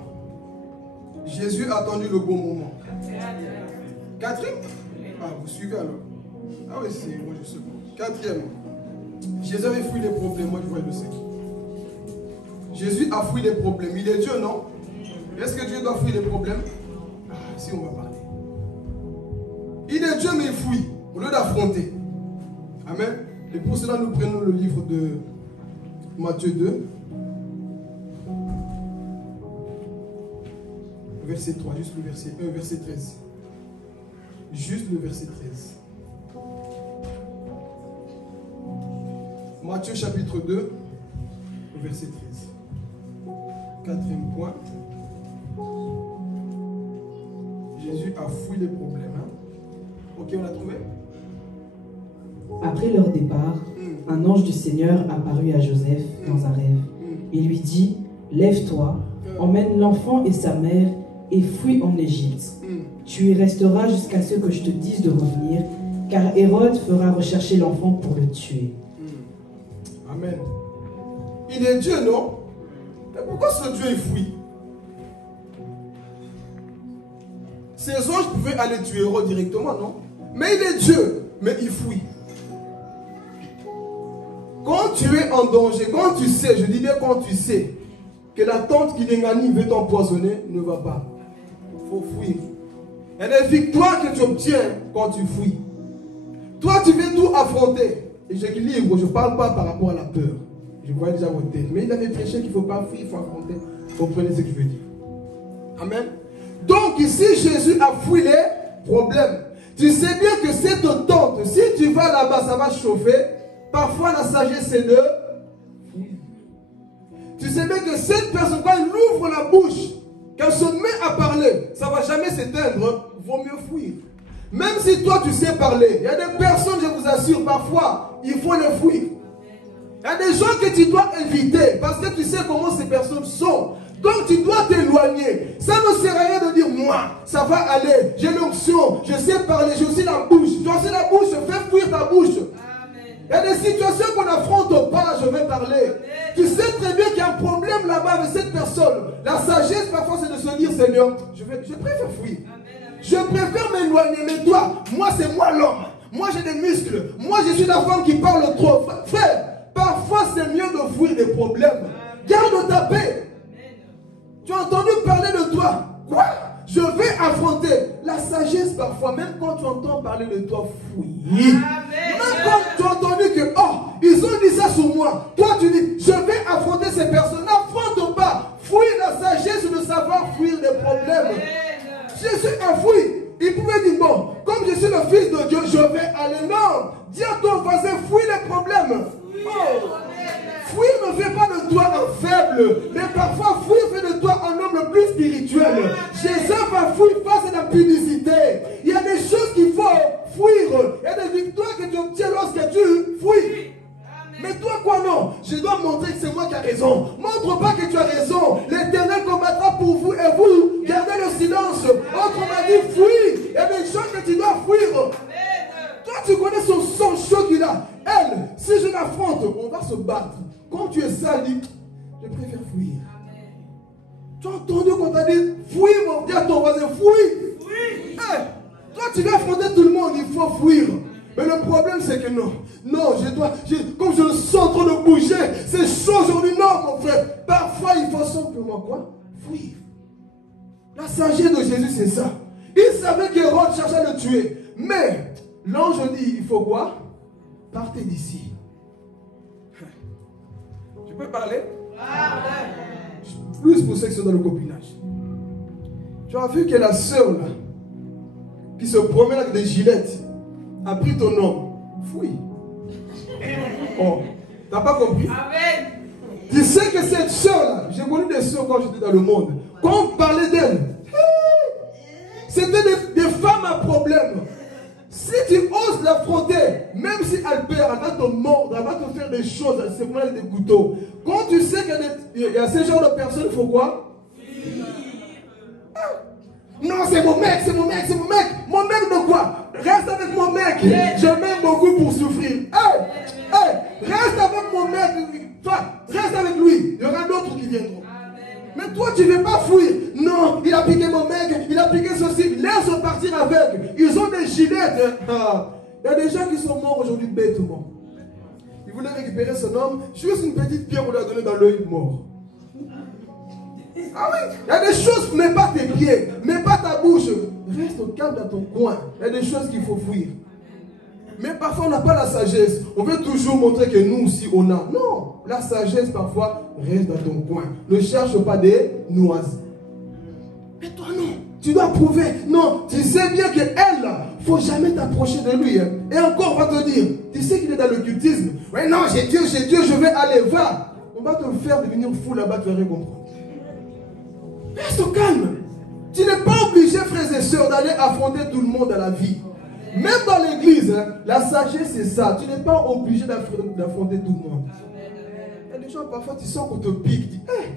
Jésus a attendu le bon moment. 4e? Ah, vous suivez alors? Ah oui, c'est moi je sais. 4e. Jésus avait fui les problèmes. Moi je vois le 5. Jésus a fui les problèmes. Il est Dieu, non? Est-ce que Dieu doit fuir les problèmes? Ah, si on va parler. Il est Dieu mais il fuit au lieu d'affronter. Amen. Et pour cela nous prenons le livre de Matthieu 2. Verset 3, juste le verset 13. Juste le verset 13. Matthieu chapitre 2, verset 13. 4e point. Jésus a fui les problèmes. Hein? Ok, on l'a trouvé? Après leur départ, un ange du Seigneur apparut à Joseph dans un rêve. Il lui dit, lève-toi, emmène l'enfant et sa mère et fuis en Égypte. Tu y resteras jusqu'à ce que je te dise de revenir, car Hérode fera rechercher l'enfant pour le tuer. Amen. Il est Dieu, non? Mais pourquoi ce Dieu il fuit? Ces anges pouvaient aller tuer Hérode directement, non? Mais il est Dieu, mais il fuit. Quand tu es en danger, quand tu sais, je dis bien quand tu sais, que la tante qui l'engani veut t'empoisonner, ne va pas. Il faut fuir. Il y a des victoires que tu obtiens quand tu fuis. Toi, tu veux tout affronter. Et j'équilibre, je ne parle pas par rapport à la peur. Je vois déjà votre tête. Mais il avait prêché qu'il ne faut pas fuir, il faut affronter. Vous comprenez ce que je veux dire? Amen. Donc ici, Jésus a fui les problèmes. Tu sais bien que cette tente, si tu vas là-bas, ça va chauffer. Parfois, la sagesse, c'est de fuir. Tu sais bien que cette personne, quand elle ouvre la bouche, qu'elle se met à parler, ça ne va jamais s'éteindre. Vaut mieux fuir. Même si toi, tu sais parler, il y a des personnes, je vous assure, parfois, il faut les fuir. Il y a des gens que tu dois éviter parce que tu sais comment ces personnes sont. Donc tu dois t'éloigner. Ça ne sert à rien de dire moi, ça va aller, j'ai l'onction, je sais parler, j'ai aussi la bouche. Tu as aussi la bouche, fais fuir ta bouche. Il y a des situations qu'on n'affronte pas, je vais parler. Amen. Tu sais très bien qu'il y a un problème là-bas avec cette personne. La sagesse parfois c'est de se dire Seigneur, je préfère fuir. Amen. Je préfère m'éloigner, mais toi, moi c'est moi l'homme. Moi j'ai des muscles. Moi je suis la femme qui parle trop. Frère, parfois c'est mieux de fuir des problèmes. Amen. Garde ta paix. Tu as entendu parler de toi. Quoi? Je vais affronter. La sagesse parfois, même quand tu entends parler de toi, fuis. Même quand tu as entendu que, oh, ils ont dit ça sur moi. Toi tu dis, je vais affronter ces personnes. N'affronte pas. Fuis la sagesse de savoir fuir des problèmes. Jésus a fui. Il pouvait dire, bon, comme je suis le fils de Dieu, je vais aller. Non. Dis à ton voisin, fuis les problèmes. Oh. Fuir ne fait pas de toi un faible, mais parfois fuir fait de toi un homme le plus spirituel. Jésus va fuir face à la publicité. Il y a des choses qu'il faut fuir. Il y a des victoires que tu obtiens lorsque tu fuis. Mais toi quoi non? Je dois montrer que c'est moi qui ai raison. Montre pas que tu as raison. L'Éternel combattra pour vous et vous gardez le silence. Autrement dit, fuis. Il y a des choses que tu dois fuir. Toi tu connais son chaud qu'il a. Elle, si je l'affronte, on va se battre. Quand tu es sale, dis, je préfère fuir. Amen. Tu as entendu quand on t'a dit, fuis, mon Dieu, ton voisin, fuis. Oui. Hey, toi, tu veux affronter tout le monde, il faut fuir. Mais le problème, c'est que non. Non, comme je le sens en train de bouger, c'est chaud aujourd'hui. Non, mon frère. Parfois, il faut simplement quoi? Fuir. La sagesse de Jésus, c'est ça. Il savait qu'Hérode cherchait à le tuer. Mais l'ange dit, il faut quoi? Partez d'ici. Tu peux parler? Plus pour ceux qui sont dans le copinage. Tu as vu que la sœur là, qui se promène avec des gilettes, a pris ton nom. Fouille. Oh, t'as pas compris? Amen. Tu sais que cette sœur là, j'ai connu des sœurs quand j'étais dans le monde. Quand on parlait d'elle, c'était des femmes à problème. Si tu oses l'affronter, même si elle perd, elle va te mordre, elle va te faire des choses, elle se prend des couteaux. Quand tu sais qu'il y a ce genre de personnes, il faut quoi? Non, c'est mon mec, c'est mon mec, c'est mon mec. Mon mec de quoi? Reste avec mon mec. Je m'aime beaucoup pour souffrir. Reste avec mon mec. Toi, reste avec lui. Il y aura d'autres qui viendront. Mais toi, tu ne veux pas fuir. Non, il a piqué mon mec, il a piqué ceci. Laisse partir avec. Ils ont des gilettes. Il y a des gens qui sont morts aujourd'hui bêtement. Ils voulaient récupérer son homme. Juste une petite pierre, on lui a donné dans l'œil mort. Ah oui, il y a des choses, mets pas tes pieds, mets pas ta bouche. Reste au calme dans ton coin. Il y a des choses qu'il faut fuir. Mais parfois, on n'a pas la sagesse. On veut toujours montrer que nous aussi, on a. Non, la sagesse, parfois, reste dans ton coin. Ne cherche pas des noises. Mais toi, non. Tu dois prouver. Non, tu sais bien qu'elle, il ne faut jamais t'approcher de lui. Hein. Et encore, on va te dire, tu sais qu'il est dans l'occultisme. Ouais, non, j'ai Dieu, je vais aller, va. On va te faire devenir fou là-bas, tu vas rien comprendre. Reste au calme. Tu n'es pas obligé, frères et sœurs, d'aller affronter tout le monde dans la vie. Même dans l'église, hein, la sagesse c'est ça. Tu n'es pas obligé d'affronter tout le monde. Il y a des gens parfois tu sens qu'on te pique. Tu dis, hey,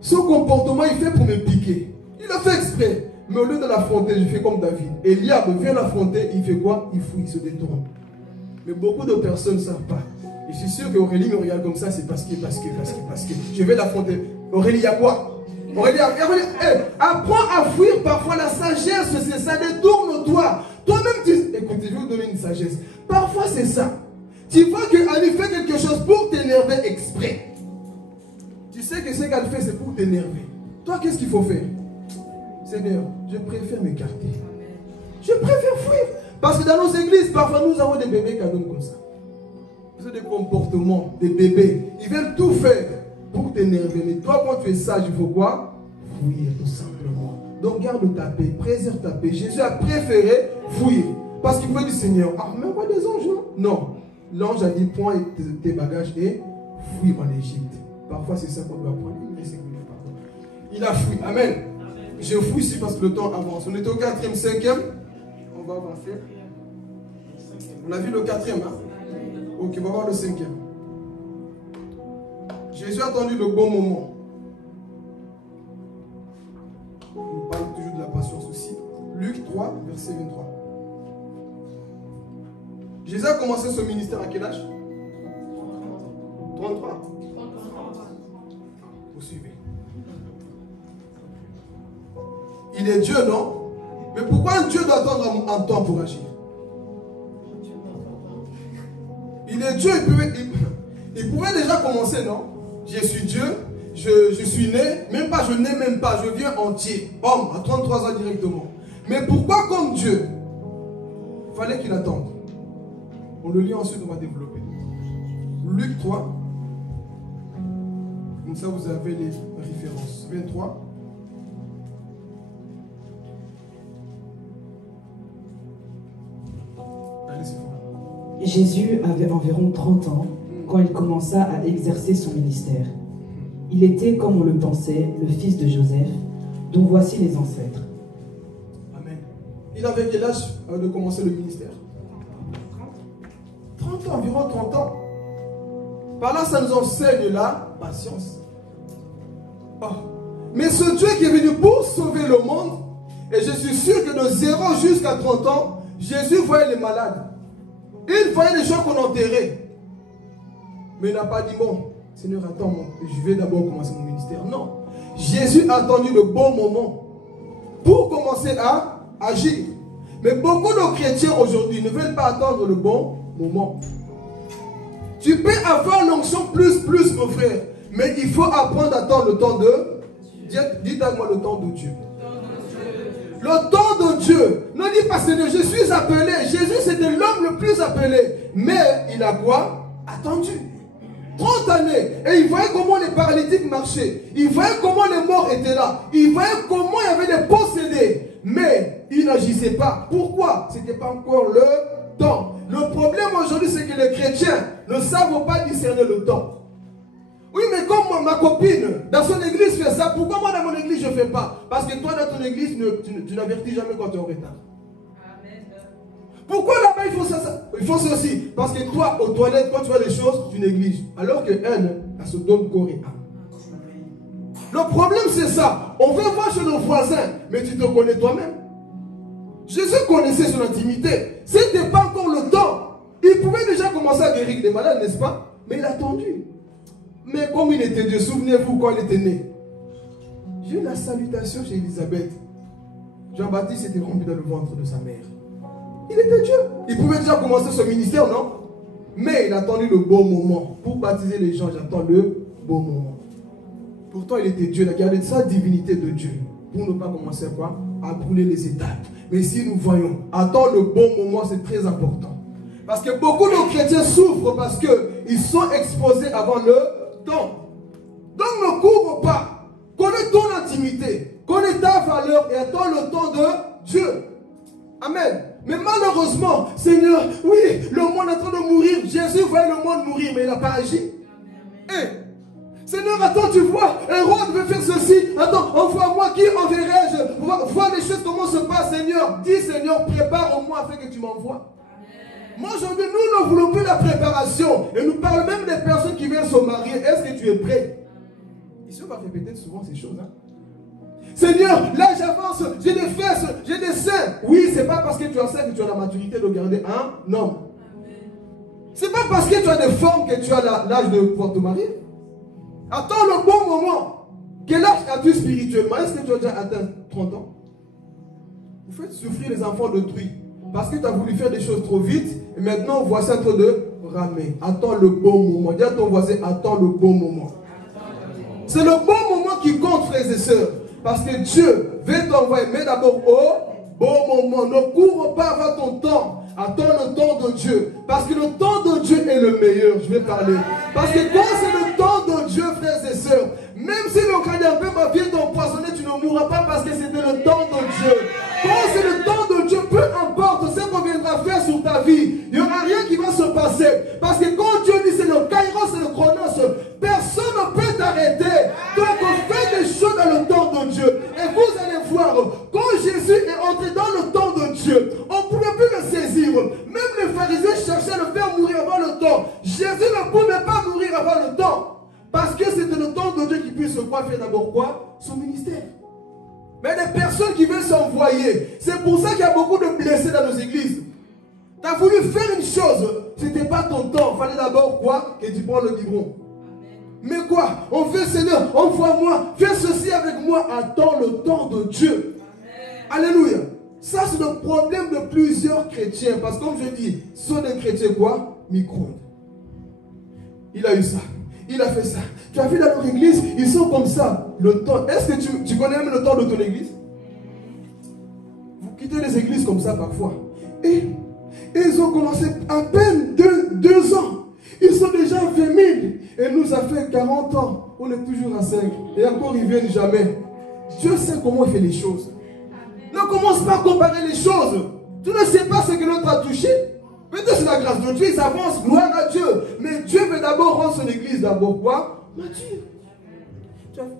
son comportement il fait pour me piquer. Il le fait exprès. Mais au lieu de l'affronter, je fais comme David. Eliab vient l'affronter, il fait quoi? Il fouille, il se détourne. Mais beaucoup de personnes ne savent pas. Et je suis sûr qu'Aurélie me regarde comme ça, c'est parce que je vais l'affronter. Aurélie, il y a quoi? Aurélie, apprends à fuir parfois la sagesse, c'est ça, détourne-toi. Toi-même, écoute, je vais vous donner une sagesse. Parfois, c'est ça. Tu vois qu'Annie fait quelque chose pour t'énerver exprès. Tu sais que ce qu'elle fait, c'est pour t'énerver. Toi, qu'est-ce qu'il faut faire? Seigneur, je préfère m'écarter. Je préfère fuir. Parce que dans nos églises, parfois, nous avons des bébés cadeaux comme ça. C'est des comportements, des bébés. Ils veulent tout faire pour t'énerver. Mais toi, quand tu es sage, il faut quoi? Fuir, tout simplement. Donc garde ta paix, préserve ta paix. Jésus a préféré fuir. Parce qu'il pouvait dire, Seigneur, ah, mais moi des anges, non? Non. L'ange a dit, prends tes bagages et fuis en Égypte. Parfois, c'est ça qu'on doit prendre. Il a fui. Amen. Je fouille ici parce que le temps avance. On était au 4e, 5e. On va avancer. On a vu le 4e, hein? Ok, on va voir le 5e. Jésus a attendu le bon moment. On parle toujours de la patience aussi. Luc 3, verset 23. Jésus a commencé son ministère à quel âge? 33. Vous suivez. Il est Dieu, non? Mais pourquoi un Dieu doit attendre un temps pour agir? Il est Dieu, il pouvait déjà commencer, non? Je suis Dieu, je suis né, même pas, je n'ai même pas, je viens entier. Homme, à 33 ans directement. Mais pourquoi comme Dieu? Il fallait qu'il attende. On le lit ensuite, on va développer. Luc 3. Comme ça, vous avez les références. 23. Allez, c'est bon. Jésus avait environ 30 ans quand il commença à exercer son ministère. Il était, comme on le pensait, le fils de Joseph, dont voici les ancêtres. Amen. Il avait quel âge de commencer le ministère? 30 ans, environ 30 ans. Par là, ça nous enseigne la patience. Oh. Mais ce Dieu qui est venu pour sauver le monde, et je suis sûr que de 0 jusqu'à 30 ans, Jésus voyait les malades. Il voyait les gens qu'on enterrait. Mais il n'a pas dit, bon, Seigneur, attends, je vais d'abord commencer mon ministère. Non. Jésus a attendu le bon moment pour commencer à agir. Mais beaucoup de chrétiens aujourd'hui ne veulent pas attendre le bon moment. Tu peux avoir l'onction plus, mon frère. Mais il faut apprendre à attendre le temps de... Dites à moi le temps de Dieu. Le temps de Dieu. Ne dis pas, Seigneur, je suis appelé. Jésus, c'était l'homme le plus appelé. Mais il a quoi? Attendu. 30 années. Et il voyait comment les paralytiques marchaient. Il voyait comment les morts étaient là. Il voyait comment il y avait des possédés. Mais il n'agissait pas. Pourquoi? Ce n'était pas encore le temps. Le problème aujourd'hui, c'est que les chrétiens ne savent pas discerner le temps. Oui, mais comme moi, ma copine, dans son église fait ça, pourquoi moi dans mon église je ne fais pas? Parce que toi dans ton église, tu n'avertis jamais quand tu es en retard. Amen. Pourquoi là-bas il faut ça? Il faut ça aussi. Parce que toi, aux toilettes, quand tu vois des choses, tu négliges. Alors qu'elle, elle se donne corps et âme. Le problème c'est ça. On veut voir chez nos voisins, mais tu te connais toi-même. Jésus connaissait son intimité. Ce n'était pas encore le temps. Il pouvait déjà commencer à guérir des malades, n'est-ce pas? Mais il a attendu. Mais comme il était Dieu, souvenez-vous quand il était né. J'ai eu la salutation chez Élisabeth. Jean-Baptiste était rempli dans le ventre de sa mère. Il était Dieu. Il pouvait déjà commencer son ministère, non? Mais il a attendu le bon moment. Pour baptiser les gens, j'attends le bon moment. Pourtant, il était Dieu. Il a gardé sa divinité de Dieu. Pour ne pas commencer quoi? À brûler les étapes. Mais si nous voyons, attends le bon moment, c'est très important. Parce que beaucoup de chrétiens souffrent parce qu'ils sont exposés avant le temps. Donc ne cours pas. Connais ton intimité. Connais ta valeur et attends le temps de Dieu. Amen. Mais malheureusement, Seigneur, oui, le monde est en train de mourir. Jésus voyait le monde mourir, mais il n'a pas agi. Seigneur, attends, tu vois, Hérode veut faire ceci. Attends, envoie-moi, qui enverrai-je? Vois les choses, comment se passe, Seigneur. Dis, Seigneur, prépare au moins afin que tu m'envoies. Moi, aujourd'hui, nous ne voulons plus la préparation. Et nous parlons même des personnes qui viennent se marier. Est-ce que tu es prêt? Ici, on va répéter souvent ces choses. Hein? Seigneur, là, j'avance, j'ai des fesses, j'ai des seins. Oui, c'est pas parce que tu as ça que tu as la maturité de garder un homme. C'est pas parce que tu as des formes que tu as l'âge de pouvoir te marier. Attends le bon moment. Quel âge as-tu spirituellement? Est-ce que tu as déjà atteint 30 ans? Vous faites souffrir les enfants d'autrui. Parce que tu as voulu faire des choses trop vite. Et maintenant, voici un peu de ramer. Attends le bon moment. Dis à ton voisin, attends le bon moment. C'est le bon moment qui compte, frères et sœurs. Parce que Dieu veut t'envoyer. Mais d'abord au bon moment. Ne cours pas avant ton temps. Attends le temps de Dieu. Parce que le temps de Dieu est le meilleur. Je vais parler. Parce que quand c'est le temps de Dieu, frères et sœurs, même si le gradient peut bien t'empoisonner, tu ne mourra pas parce que c'était le temps de Dieu. Quand c'est le temps de Dieu, peu importe ce qu'on viendra faire sur ta vie, il n'y aura rien qui va se passer. Parce que quand Dieu dit c'est le kairos, c'est le chronos, personne ne peut t'arrêter. Donc fais des choses dans le temps de Dieu. Et vous allez voir, quand Jésus est entré dans le temps de Dieu, on ne pouvait plus le saisir. Même les pharisiens cherchaient à le faire mourir avant le temps. Jésus ne pouvait pas mourir avant le temps. Parce que c'était le temps de Dieu qui puisse faire d'abord quoi? Son ministère. Mais des personnes qui veulent s'envoyer. C'est pour ça qu'il y a beaucoup de blessés dans nos églises. Tu as voulu faire une chose, ce n'était pas ton temps. Il fallait d'abord quoi? Que tu prends le biberon. Mais quoi? On fait Seigneur, envoie-moi, fais ceci avec moi. Attends le temps de Dieu. Amen. Alléluia. Ça c'est le problème de plusieurs chrétiens. Parce que comme je dis, ce sont des chrétiens quoi? Micro-ondes. Il a eu ça. Il a fait ça. Tu as vu dans leur église, ils sont comme ça. Le temps. Est-ce que tu connais même le temps de ton église? Vous quittez les églises comme ça parfois. Et ils ont commencé à peine 2 ans. Ils sont déjà 20 000. Et nous, ça fait 40 ans. On est toujours à 5. Et encore, ils ne viennent jamais. Dieu sait comment il fait les choses. Ne commence pas à comparer les choses. Tu ne sais pas ce que l'autre a touché. Peut-être c'est la grâce de Dieu, ils avancent, gloire à Dieu. Mais Dieu veut d'abord rendre son église d'abord quoi? Mature.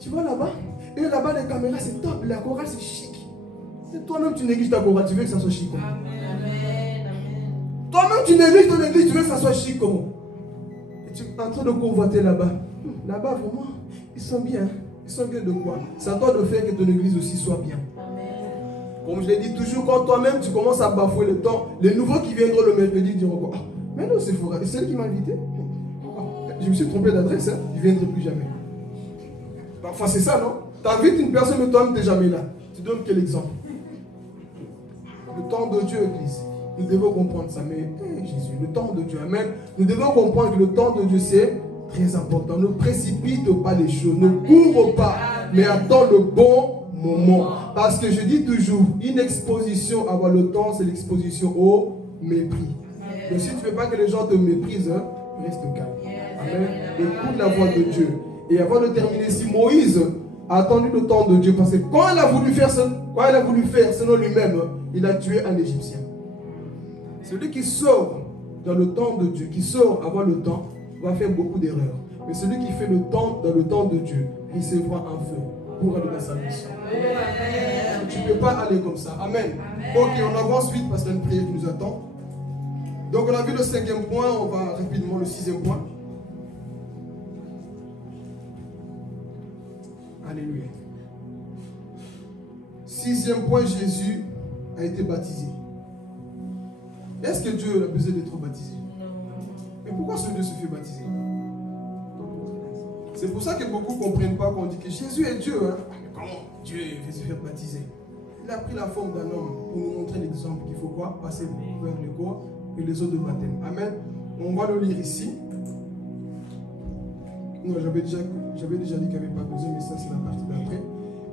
Tu vas là-bas, et là-bas les caméras c'est top, la chorale c'est chic. Et toi-même tu négliges ta chorale, tu veux que ça soit chic comment? Amen. Toi-même tu négliges ton église, tu veux que ça soit chic comment? Et tu es en train de convoiter là-bas. Là-bas vraiment, ils sont bien. Ils sont bien de quoi? C'est à toi de faire que ton église aussi soit bien. Comme je l'ai dit toujours, quand toi-même tu commences à bafouer le temps, les nouveaux qui viendront le mercredi diront quoi? Ah, mais non, c'est faux. C'est elle qui m'a invité. Ah, je me suis trompé d'adresse, hein? Je ne viendrai plus jamais. Parfois c'est ça, non? Tu invites une personne, mais toi-même tu n'es jamais là. Tu donnes quel exemple? Le temps de Dieu, Église. Nous devons comprendre ça. Mais Jésus, le temps de Dieu, amen. Nous devons comprendre que le temps de Dieu, c'est très important. Ne précipite pas les choses. Ne cours pas, mais attends le bon moment. Parce que je dis toujours, une exposition avant le temps, c'est l'exposition au mépris. Donc si tu ne veux pas que les gens te méprisent, hein, reste calme. Amen. Écoute la voix de Dieu. Et avant de terminer, si Moïse a attendu le temps de Dieu, parce que quand il a voulu faire selon lui-même, il a tué un Égyptien. Celui qui sort dans le temps de Dieu, qui sort avant le temps, va faire beaucoup d'erreurs. Mais celui qui fait le temps dans le temps de Dieu, recevra un feu pour aller dans sa mission. Tu ne peux pas aller comme ça. Amen. Ok, on avance vite parce qu'il y a une prière qui nous attend. Donc on a vu le 5e point, on va rapidement le 6e point. Alléluia. 6e point, Jésus a été baptisé. Est-ce que Dieu a besoin d'être baptisé? Mais pourquoi ce Dieu se fait baptiser? C'est pour ça que beaucoup ne comprennent pas quand on dit que Jésus est Dieu. Hein? Mais comment Dieu veut se faire baptiser? Il a pris la forme d'un homme pour nous montrer l'exemple qu'il faut quoi? Passer vers le corps et les eaux de baptême. Amen. On va le lire ici. Non, j'avais déjà dit qu'il n'y avait pas besoin, mais ça c'est la partie d'après.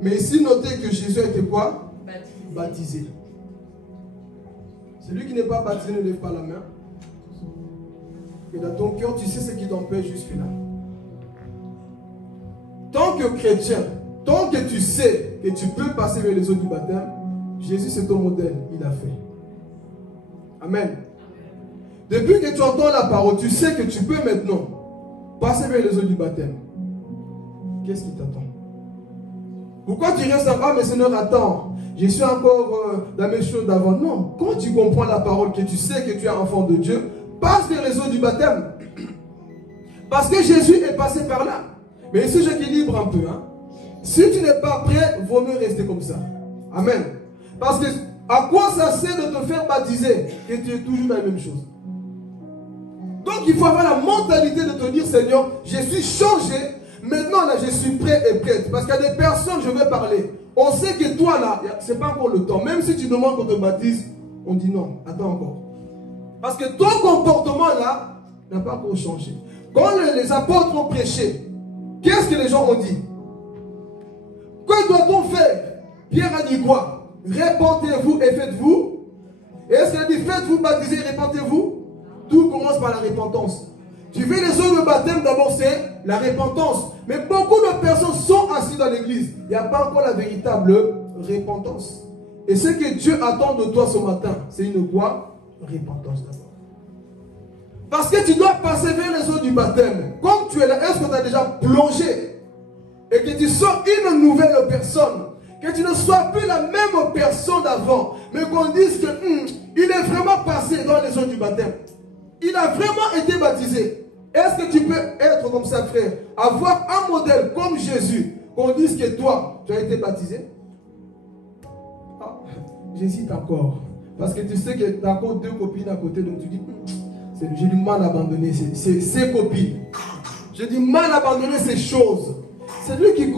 Mais ici, notez que Jésus a été quoi? Baptisé. Celui qui n'est pas baptisé ne lève pas la main. Mais dans ton cœur, tu sais ce qui t'empêche jusque-là. Tant que chrétien, tant que tu sais que tu peux passer vers les eaux du baptême, Jésus c'est ton modèle, il a fait. Amen. Depuis que tu entends la parole, tu sais que tu peux maintenant passer vers les eaux du baptême. Qu'est-ce qui t'attend? Pourquoi tu restes en bas, mais Seigneur, attends, je suis encore dans mes choses d'avant? Non, quand tu comprends la parole, que tu sais que tu es enfant de Dieu, passe vers les eaux du baptême. Parce que Jésus est passé par là. Mais ici, j'équilibre un peu. Hein. Si tu n'es pas prêt, vaut mieux rester comme ça. Amen. Parce que à quoi ça sert de te faire baptiser et tu es toujours dans la même chose? Donc il faut avoir la mentalité de te dire, Seigneur, je suis changé. Maintenant, là, je suis prêt et prête. Parce qu'il y a des personnes, je vais parler. On sait que toi, là, ce n'est pas encore le temps. Même si tu demandes qu'on te baptise, on dit non, attends encore. Parce que ton comportement, là, n'a pas encore changé. Quand les apôtres ont prêché, qu'est-ce que les gens ont dit? Que doit-on faire? Pierre a dit quoi? Répentez-vous et faites-vous. Et est-ce qu'il a dit faites-vous baptiser et répentez-vous? Tout commence par la repentance. Tu fais les eaux de baptême, d'abord c'est la repentance. Mais beaucoup de personnes sont assises dans l'église. Il n'y a pas encore la véritable repentance. Et ce que Dieu attend de toi ce matin, c'est une quoi? Repentance d'abord. Parce que tu dois passer vers les eaux du baptême. Comme tu es là, est-ce que tu as déjà plongé? Et que tu sois une nouvelle personne. Que tu ne sois plus la même personne d'avant. Mais qu'on dise que il est vraiment passé dans les eaux du baptême. Il a vraiment été baptisé. Est-ce que tu peux être comme ça, frère? Avoir un modèle comme Jésus. Qu'on dise que toi, tu as été baptisé? Ah, j'hésite encore. Parce que tu sais que tu as encore 2 copines à côté. Donc tu dis, j'ai du mal à abandonner ces copines. J'ai du mal à abandonner ces choses. Celui qui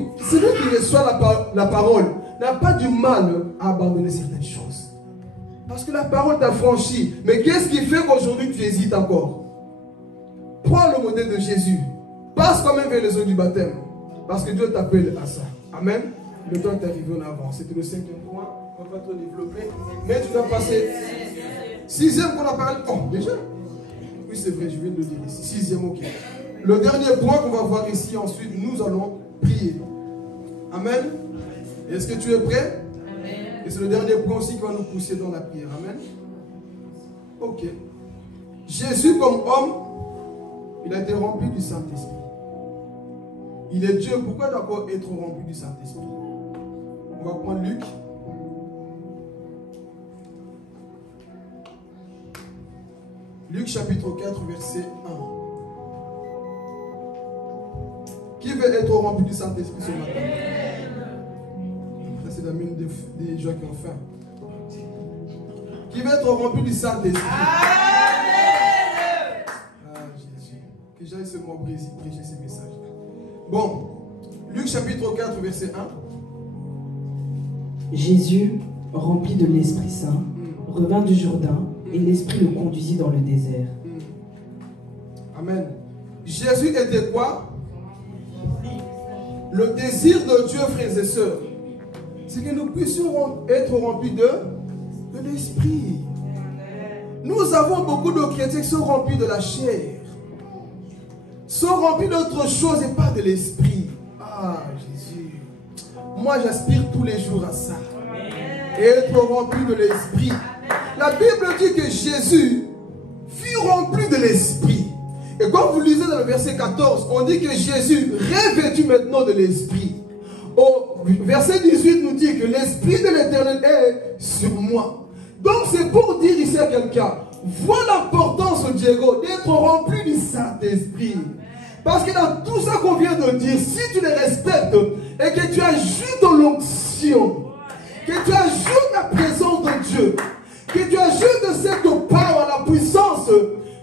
reçoit la parole n'a pas du mal à abandonner certaines choses. Parce que la parole t'a franchi. Mais qu'est-ce qui fait qu'aujourd'hui tu hésites encore? Prends le modèle de Jésus. Passe quand même vers les eaux du baptême. Parce que Dieu t'appelle à ça. Amen. Le temps est arrivé en avant. C'était le 5e point. On va pas trop développer. Mais tu dois passer. 6e qu'on a parlé. Oh, déjà? Oui, c'est vrai, je viens de le dire ici. 6e, ok. Le dernier point qu'on va voir ici, ensuite, nous allons prier. Amen. Est-ce que tu es prêt? Amen. Et c'est le dernier point aussi qui va nous pousser dans la prière. Amen. Ok. Jésus, comme homme, il a été rempli du Saint-Esprit. Il est Dieu. Pourquoi d'abord être rempli du Saint-Esprit? On va prendre Luc. Luc chapitre 4, verset 1. Qui veut être rempli du Saint-Esprit ce matin? Ça, c'est la mine des gens qui ont faim. Qui veut être rempli du Saint-Esprit? Ah, Jésus. Que j'aille ce mot prêcher ces messages. Bon, Luc chapitre 4, verset 1. Jésus, rempli de l'Esprit Saint, revint du Jourdain et l'Esprit le conduisit dans le désert. Amen. Jésus était quoi? Le désir de Dieu, frères et sœurs, c'est que nous puissions être remplis de l'Esprit. Nous avons beaucoup de chrétiens qui sont remplis de la chair, sont remplis d'autre chose et pas de l'Esprit. Ah, Jésus. Moi, j'aspire tous les jours à ça. Être rempli de l'Esprit. La Bible dit que Jésus fut rempli de l'Esprit. Et quand vous lisez dans le verset 14, on dit que Jésus, revêtu maintenant de l'Esprit. Au verset 18 nous dit que l'Esprit de l'Éternel est sur moi. Donc c'est pour dire ici à quelqu'un, vois l'importance, Diego, d'être rempli du Saint-Esprit. Parce que dans tout ça qu'on vient de dire, si tu les respectes et que tu ajoutes l'onction, que tu ajoutes la présence de Dieu, que tu ajoutes cette power, la puissance,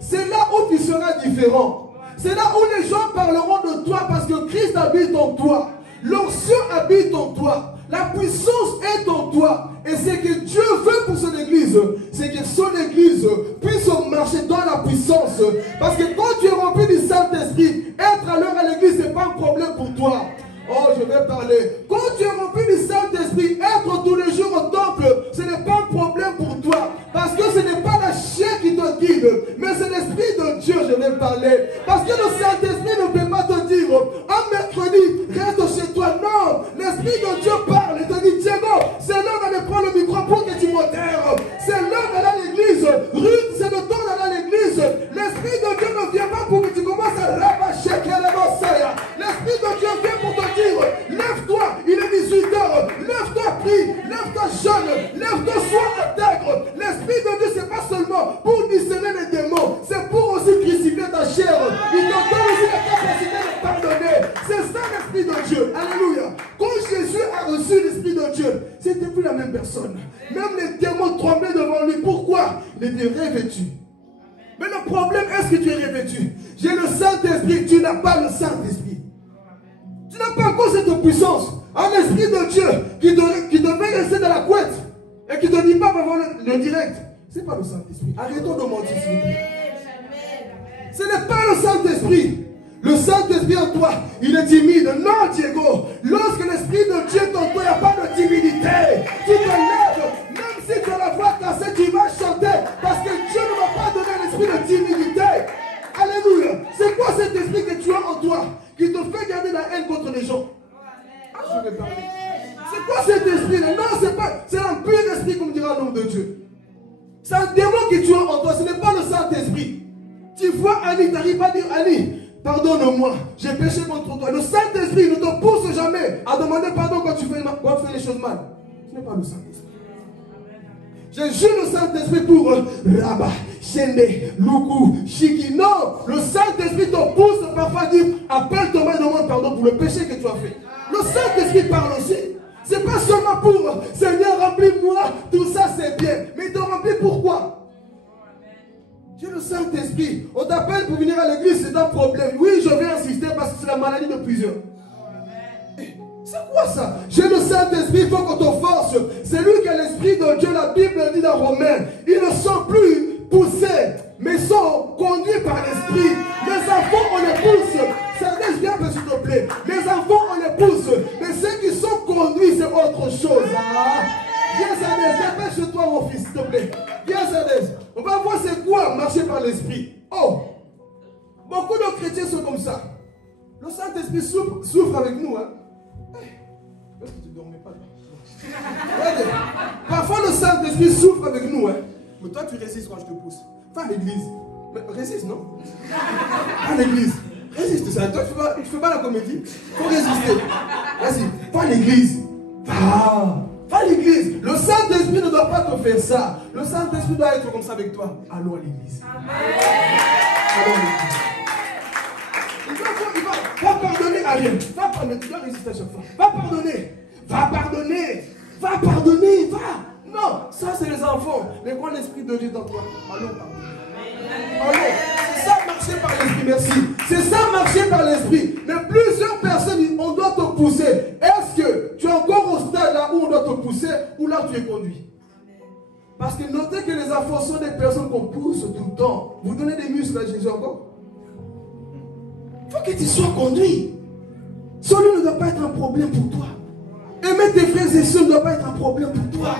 c'est là où tu seras différent. C'est là où les gens parleront de toi parce que Christ habite en toi. L'onction habite en toi. La puissance est en toi. Et ce que Dieu veut pour son église, c'est que son église puisse marcher dans la puissance. Parce que quand tu es rempli du Saint-Esprit, être à l'heure à l'église, ce n'est pas un problème pour toi. Oh, je vais parler. Quand tu es rempli du Saint-Esprit, être tous les jours au temple, ce n'est pas un problème pour toi. Parce que ce n'est pas la chair qui te guide, mais c'est l'Esprit de Dieu, je vais parler. Parce que le Saint-Esprit ne peut pas te dire, un mercredi, reste chez toi. Non, l'Esprit de Dieu parle et te dit, Diego, c'est l'heure d'aller prendre le micro pour que tu modères. C'est l'heure d'aller à l'église. Ruth, c'est le temps d'aller à l'église. L'Esprit de Dieu ne vient pas pour que tu commences à rabâcher qu'elle est monseigneur. L'Esprit de Dieu vient pour te dire, lève-toi, il est 18h, lève-toi, prie, lève-toi, jeûne, lève-toi, sois intègre. L'Esprit de Dieu, c'est pas seulement pour discerner les démons, c'est pour aussi crucifier ta chair. Il te donne aussi la capacité de pardonner. C'est ça l'Esprit de Dieu. Alléluia. Quand Jésus a reçu l'Esprit de Dieu, c'était plus la même personne. Même les démons tremblaient devant lui. Pourquoi? Il était revêtu. Mais le problème, est-ce que tu es revêtu? J'ai le Saint-Esprit, tu n'as pas le Saint-Esprit. Tu n'as pas encore cette puissance. Un esprit de Dieu qui devait rester dans la couette et qui ne te dit pas avant le direct. Ce n'est pas le Saint-Esprit. Arrêtons de mentir, s'il vous plaît. Ce n'est pas le Saint-Esprit. Le Saint-Esprit en toi, il est timide. Non, Diego. Lorsque l'Esprit de Dieu est en toi, il n'y a pas de timidité. Tu te lèves. Même si tu as la voix cassée, tu vas chanter. Parce que Dieu ne va pas donner l'esprit de timidité. Alléluia. C'est quoi cet esprit que tu as en toi qui te fait garder la haine contre les gens? Ah, je vais parler. C'est quoi cet esprit-là? Non, c'est pas. C'est un pur esprit, comme dira l'homme de Dieu. C'est un démon que tu as en toi. Ce n'est pas le Saint-Esprit. Tu vois Annie, tu n'arrives pas à dire Annie, pardonne-moi, j'ai péché contre toi. Le Saint-Esprit ne te pousse jamais à demander pardon quand tu fais les choses mal. Ce n'est pas le Saint-Esprit. J'ai jure le Saint-Esprit pour Rabat, Shende, Loukou, Chiki. Non, le Saint-Esprit te pousse parfois à dire appelle Thomas et demande pardon pour le péché que tu as fait. Le Saint-Esprit parle aussi. Ce n'est pas seulement pour Seigneur, remplis-moi, tout ça c'est bien. Mais il te remplit pourquoi? J'ai le Saint-Esprit. On t'appelle pour venir à l'église, c'est un problème. Oui, je vais insister parce que c'est la maladie de plusieurs. C'est quoi ça? J'ai le Saint-Esprit, il faut qu'on te force. C'est lui qui a l'Esprit de Dieu. La Bible dit dans Romains, ils ne sont plus poussés, mais sont conduits par l'Esprit. Les enfants, on les pousse. Certains, viens s'il te plaît. Les enfants, on les pousse. Mais ceux qui sont conduits, c'est autre chose. Ah. Viens, Sadès, dépêche-toi, mon fils, s'il te plaît. Viens, Sadès. On va voir c'est quoi marcher par l'Esprit. Oh, beaucoup de chrétiens sont comme ça. Le Saint-Esprit souffre avec nous. Hein. Est-ce que tu ne dormais pas là? Regardez. Parfois le Saint-Esprit souffre avec nous. Hein. Mais toi tu résistes quand je te pousse. Va à l'église. Mais résiste, non? Va à l'église. Résiste ça. Toi tu fais pas la comédie. Il faut résister. Vas-y, va à l'église. Va à l'église. Le Saint-Esprit ne doit pas te faire ça. Le Saint-Esprit doit être comme ça avec toi. Allons à l'église. Allons à l'église. Il va pardonner à rien. Va pardonner. Tu dois résister à chaque fois. Va pardonner. Va pardonner. Va pardonner. Va. Non, ça c'est les enfants. Mais quand l'Esprit de Dieu est en toi, allons pardonner. Allons. C'est ça marcher par l'Esprit. Merci. C'est ça marcher par l'Esprit. Mais plusieurs personnes disent on doit te pousser. Est-ce que tu es encore au stade là où on doit te pousser ou là tu es conduit? Parce que notez que les enfants sont des personnes qu'on pousse tout le temps. Vous donnez des muscles à Jésus encore? Il faut que tu sois conduit. Cela ne doit pas être un problème pour toi. Aimer tes frères et sœurs ne doit pas être un problème pour toi.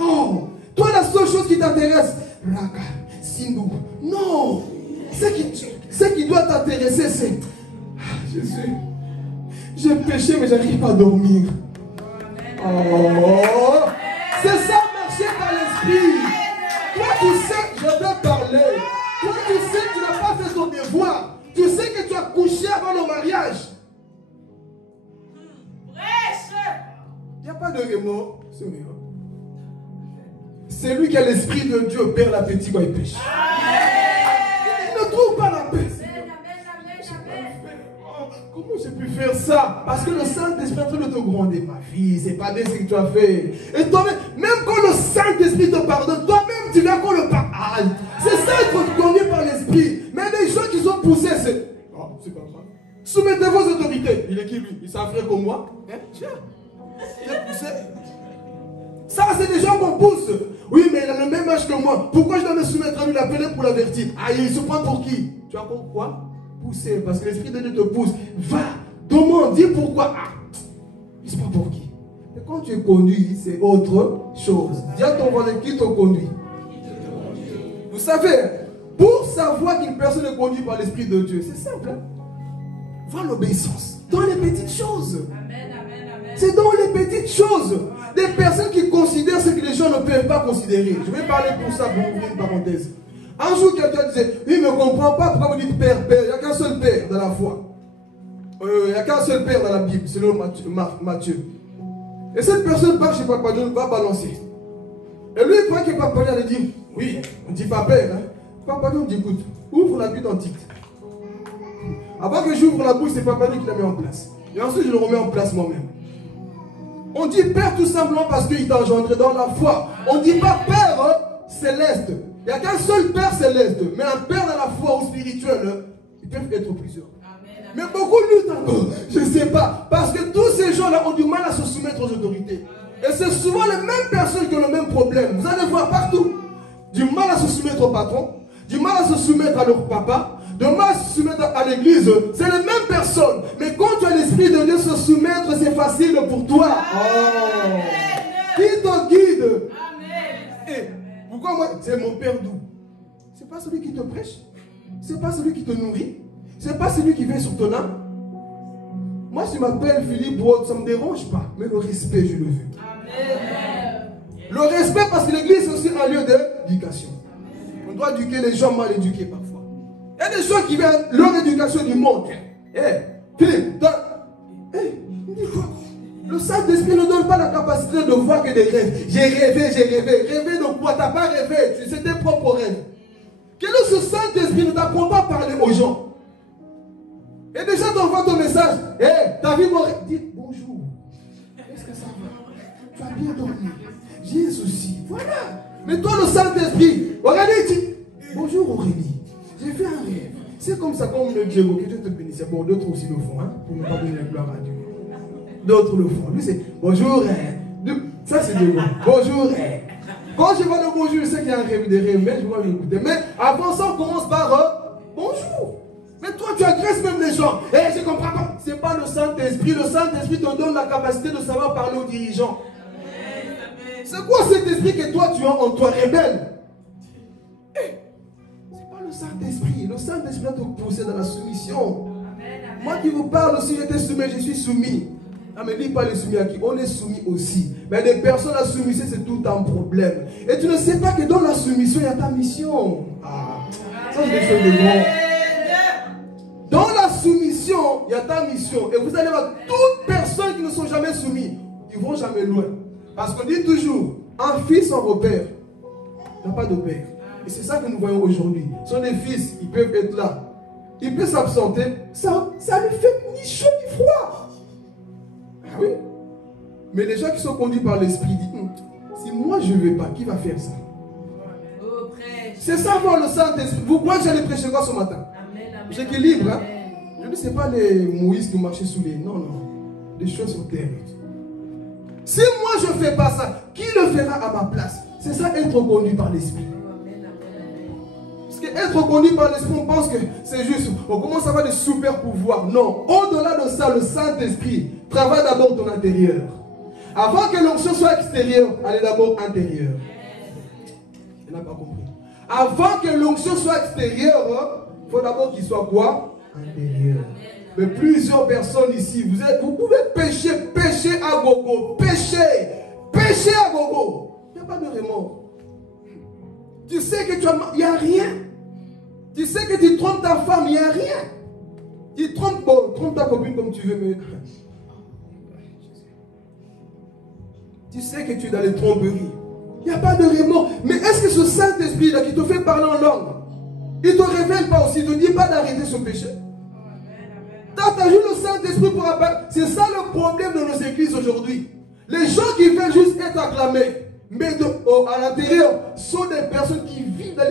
Oh, toi la seule chose qui t'intéresse, Raka, Sindou. Non, ce qui doit t'intéresser, c'est Jésus, j'ai péché mais j'arrive pas à dormir. Oh, c'est ça marcher par l'Esprit. Toi tu sais, je vais parler. Toi tu sais que tu n'as pas fait ton devoir. Tu sais que tu as couché avant le mariage. Il n'y a pas de remords. C'est lui qui a l'Esprit de Dieu perd l'appétit quand il pêche. Il ne trouve pas la paix. Comment j'ai pu faire ça? Parce que le Saint-Esprit est en train de te gronder. Ma fille, c'est pas bien ce que tu as fait. Et toi-même, même quand le Saint-Esprit te pardonne, toi-même tu viens qu'on le pardonne. C'est ça, être conduit par l'Esprit. Mais les gens qui sont poussés, c'est... Oh, c'est pas grave. Soumettez vos autorités. Il est qui lui? Il s'est un frère comme moi. Hein? Tiens. Il est poussé. Ça, c'est des gens qu'on pousse. Oui, mais il a le même âge que moi. Pourquoi je dois me soumettre à lui, l'appeler pour l'avertir? Ah, il se prend pour qui? Tu as compris quoi? Pousser. Parce que l'Esprit de Dieu te pousse. Va, demande, dis pourquoi. Ah, il se prend pour qui? Et quand tu es conduit, c'est autre chose. Dis à ton voisin qui te conduit. Vous savez, pour savoir qu'une personne est conduite par l'Esprit de Dieu, c'est simple. Hein? Voir l'obéissance dans les petites choses. C'est dans les petites choses. Des personnes qui considèrent ce que les gens ne peuvent pas considérer. Je vais parler pour ça, pour ouvrir une parenthèse. Un jour, quelqu'un disait, il ne me comprend pas pourquoi vous dites Père, Père. Il n'y a qu'un seul Père dans la foi. Il n'y a qu'un seul Père dans la Bible, selon Matthieu. Et cette personne part chez Papa John, va balancer. Et lui, il croit que Papa John allait dire, oui, on ne dit pas Père. Hein. Papa John dit, écoute, ouvre la Bible antique. Avant que j'ouvre la bouche, c'est Papa John qui la met en place. Et ensuite, je le remets en place moi-même. On dit Père tout simplement parce qu'il t'a engendré dans la foi. On ne dit pas Père céleste. Il n'y a qu'un seul Père céleste. Mais un Père dans la foi ou spirituel, ils peuvent être plusieurs. Amen. Mais beaucoup luttent encore. Je ne sais pas. Parce que tous ces gens-là ont du mal à se soumettre aux autorités. Et c'est souvent les mêmes personnes qui ont le même problème. Vous allez voir partout. Du mal à se soumettre au patron. Du mal à se soumettre à leur papa. De mal à se soumettre à l'église, c'est les mêmes personnes. Mais quand tu as l'Esprit de Dieu se soumettre, c'est facile pour toi. Oh. Qui te guide? Amen. Et pourquoi moi? C'est mon Père d'où? C'est pas celui qui te prêche. C'est pas celui qui te nourrit. Ce n'est pas celui qui vient sur ton âme. Moi, si je m'appelle Philippe Ward, ça ne me dérange pas. Mais le respect, je le veux. Amen. Le respect, parce que l'église, c'est aussi un lieu d'éducation. On doit éduquer les gens mal éduqués parfois. Il y a des gens qui viennent leur éducation du monde. Philippe, le Saint-Esprit ne donne pas la capacité de voir que des rêves. J'ai rêvé. Rêvé de quoi? Tu n'as pas rêvé. C'est tes propres rêves. Quel est ce Saint-Esprit? Ne t'apprend pas à parler aux gens. Et déjà, tu envoies ton message. T'as vu mon rêve? Dis bonjour. Est-ce que ça va? Tu as bien dormi? J'ai un souci. Voilà. Mais toi, le Saint-Esprit, regardez, il dit bonjour Aurélie. J'ai fait un rêve. C'est comme ça qu'on me dit que Dieu te bénisse. Bon, d'autres aussi le font, hein, pour ne pas donner la gloire à Dieu. D'autres le font. Lui, c'est bonjour. Ça, c'est Dieu. Bonjour. Quand je vois le bonjour, je sais qu'il y a un rêve, des rêves, mais je vois l'écouter. Mais avant ça, on commence par bonjour. Mais toi, tu agresses même les gens. Je ne comprends pas. Ce n'est pas le Saint-Esprit. Le Saint-Esprit te donne la capacité de savoir parler aux dirigeants. C'est quoi cet esprit que toi, tu as en toi, rebelle? Ce n'est pas le Saint-Esprit. Le Saint-Esprit doit te pousser dans la soumission. Moi qui vous parle aussi, j'étais soumis, je suis soumis. Ah, mais dis pas les soumis à qui? On est soumis aussi. Mais les personnes à soumission, c'est tout un problème. Et tu ne sais pas que dans la soumission, il y a ta mission. Ça, c'est des choses de grand. Dans la soumission, il y a ta mission. Et vous allez voir, toutes personnes qui ne sont jamais soumises, ils ne vont jamais loin. Parce qu'on dit toujours, un fils sans repère n'a pas de père. Et c'est ça que nous voyons aujourd'hui. Ce sont des fils, ils peuvent être là. Ils peuvent s'absenter. Ça ne fait ni chaud ni froid. Ah oui. Mais les gens qui sont conduits par l'esprit disent, si moi je ne vais pas, qui va faire ça? C'est ça, voir le Saint-Esprit. Vous croyez que j'allais prêcher quoi ce matin? J'équilibre, hein? Je ne sais pas les Moïse qui marchaient sous les... Non. Des choses sur terre. Si moi je ne fais pas ça, qui le fera à ma place? C'est ça, être conduit par l'esprit. Parce que être conduit par l'esprit, on pense que c'est juste, on commence à avoir des super pouvoirs. Non, au-delà de ça, le Saint-Esprit travaille d'abord ton intérieur. Avant que l'onction soit extérieure, elle est d'abord intérieure. Il n'a pas compris. Avant que l'onction soit extérieure, il faut d'abord qu'il soit quoi? Intérieur. Mais plusieurs personnes ici, vous pouvez pécher à gogo, pécher à gogo. Il n'y a pas de remords. Tu sais que il n'y a rien. Tu sais que tu trompes ta femme, il n'y a rien. Tu trompes ta copine comme tu veux, mais... Tu sais que tu es dans les tromperies. Il n'y a pas de remords. Mais est-ce que ce Saint-Esprit là qui te fait parler en langue, il ne te révèle pas aussi, il ne te dit pas d'arrêter ce péché? Tu as juste le Saint-Esprit pour apparaître. C'est ça le problème de nos églises aujourd'hui. Les gens qui veulent juste être acclamés, mais à l'intérieur, sont des personnes qui vivent dans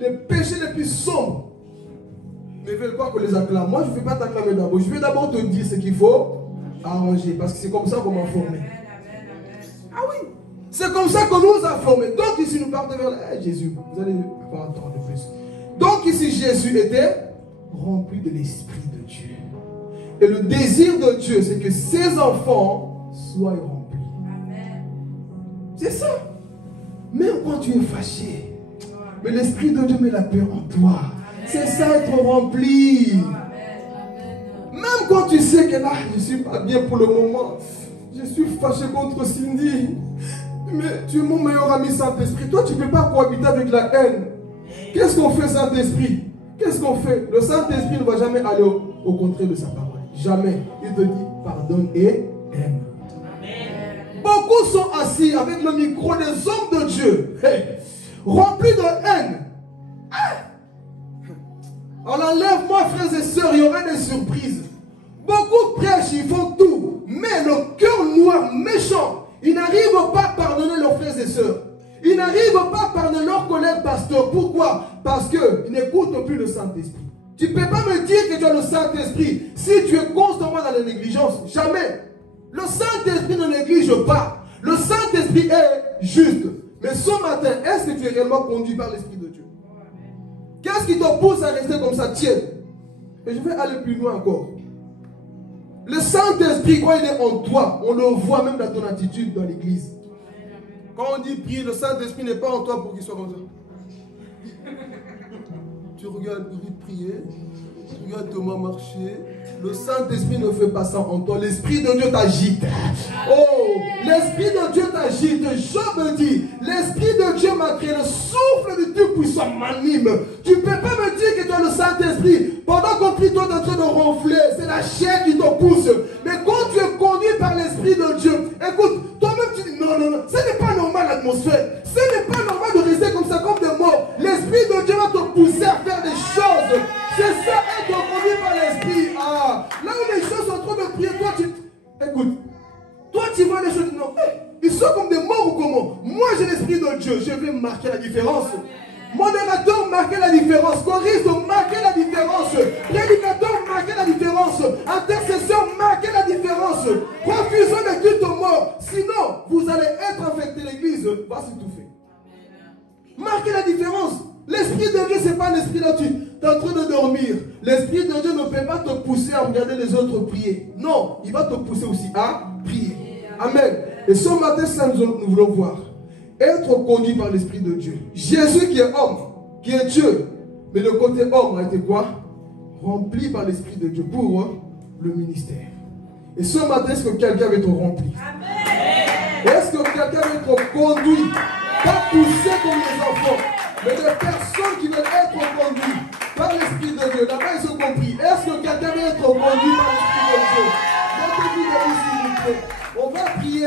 les péchés les plus sombres. Mais ils ne veulent pas qu'on les acclame. Moi, je ne vais pas t'acclamer d'abord. Je vais d'abord te dire ce qu'il faut arranger. Parce que c'est comme ça qu'on m'a formé. Ah oui, c'est comme ça qu'on nous a formés. Donc ici, nous partons vers Jésus. Vous allez pas attendre de plus. Donc ici, Jésus était rempli de l'Esprit de Dieu. Et le désir de Dieu, c'est que ses enfants soient remplis. C'est ça. Même quand tu es fâché, mais l'Esprit de Dieu met la paix en toi. C'est ça, être rempli. Même quand tu sais que là, je ne suis pas bien pour le moment, je suis fâché contre Cindy, mais tu es mon meilleur ami Saint-Esprit. Toi, tu ne peux pas cohabiter avec la haine. Qu'est-ce qu'on fait, Saint-Esprit? Qu'est-ce qu'on fait? Le Saint-Esprit ne va jamais aller au contraire de sa parole. Jamais. Il te dit pardonne et aime. Beaucoup sont assis avec le micro des hommes de Dieu, remplis de haine. On enlève, moi, frères et sœurs, il y aura des surprises. Beaucoup prêchent, ils font tout. Mais le cœur noir, méchant, ils n'arrivent pas à pardonner leurs frères et sœurs. Ils n'arrivent pas à pardonner leur collègue pasteur. Pourquoi? Parce qu'ils n'écoutent plus le Saint-Esprit. Tu ne peux pas me dire que tu as le Saint-Esprit si tu es constamment dans la négligence. Jamais. Le Saint-Esprit ne néglige pas. Le Saint-Esprit est juste. Mais ce matin, est-ce que tu es réellement conduit par l'Esprit de Dieu? Qu'est-ce qui te pousse à rester comme ça, tiède? Et je vais aller plus loin encore. Le Saint-Esprit, quand il est en toi, on le voit même dans ton attitude dans l'église. Quand on dit prier, le Saint-Esprit n'est pas en toi pour qu'il soit comme ça. Tu regardes, il dit prier. Regarde Thomas marcher. Le Saint-Esprit ne fait pas ça en toi. L'Esprit de Dieu t'agite. Oh, l'Esprit de Dieu t'agite. Job dit, l'Esprit de Dieu m'a créé. Le souffle du Dieu puissant m'anime. Tu ne peux pas me dire que tu as le Saint-Esprit. Pendant qu'on prie, toi, tu es en train de ronfler. C'est la chair qui te pousse. Mais quand tu es conduit par l'Esprit de Dieu, écoute, toi-même tu dis, non, non, non, ce n'est pas normal l'atmosphère. Ce n'est pas normal de rester comme ça, comme des morts. L'Esprit de Dieu va te pousser à faire des choses. C'est ça, être conduit par l'Esprit. Ah, là où les choses sont en train de prier, toi tu... Écoute, toi tu vois les choses, non, ils sont comme des morts ou comment? Moi j'ai l'Esprit de Dieu, je vais marquer la différence. Modérateur, marquez la différence. Choriste, marquez la différence. Prédicateur, marquez la différence. Intercession, marquez la différence. Refusons de culte aux morts. Sinon, vous allez être affecté. L'église va s'étouffer. Marquez la différence. L'Esprit de Dieu, ce n'est pas un esprit là, tu es en train de dormir. L'Esprit de Dieu ne peut pas te pousser à regarder les autres prier. Non, il va te pousser aussi à prier. Amen. Et ce matin, ça nous voulons voir. Être conduit par l'Esprit de Dieu. Jésus qui est homme, qui est Dieu, mais le côté homme a été quoi? Rempli par l'Esprit de Dieu pour le ministère. Et ce matin, est-ce que quelqu'un va être rempli? Est-ce que quelqu'un va être conduit? Pas poussé comme les enfants, mais des personnes qui veulent être conduites par l'Esprit de Dieu. Là-bas, ils ont compris. Est-ce que quelqu'un va être conduit par l'Esprit de Dieu? Mettez-vous debout, s'il vous plaît. On va prier.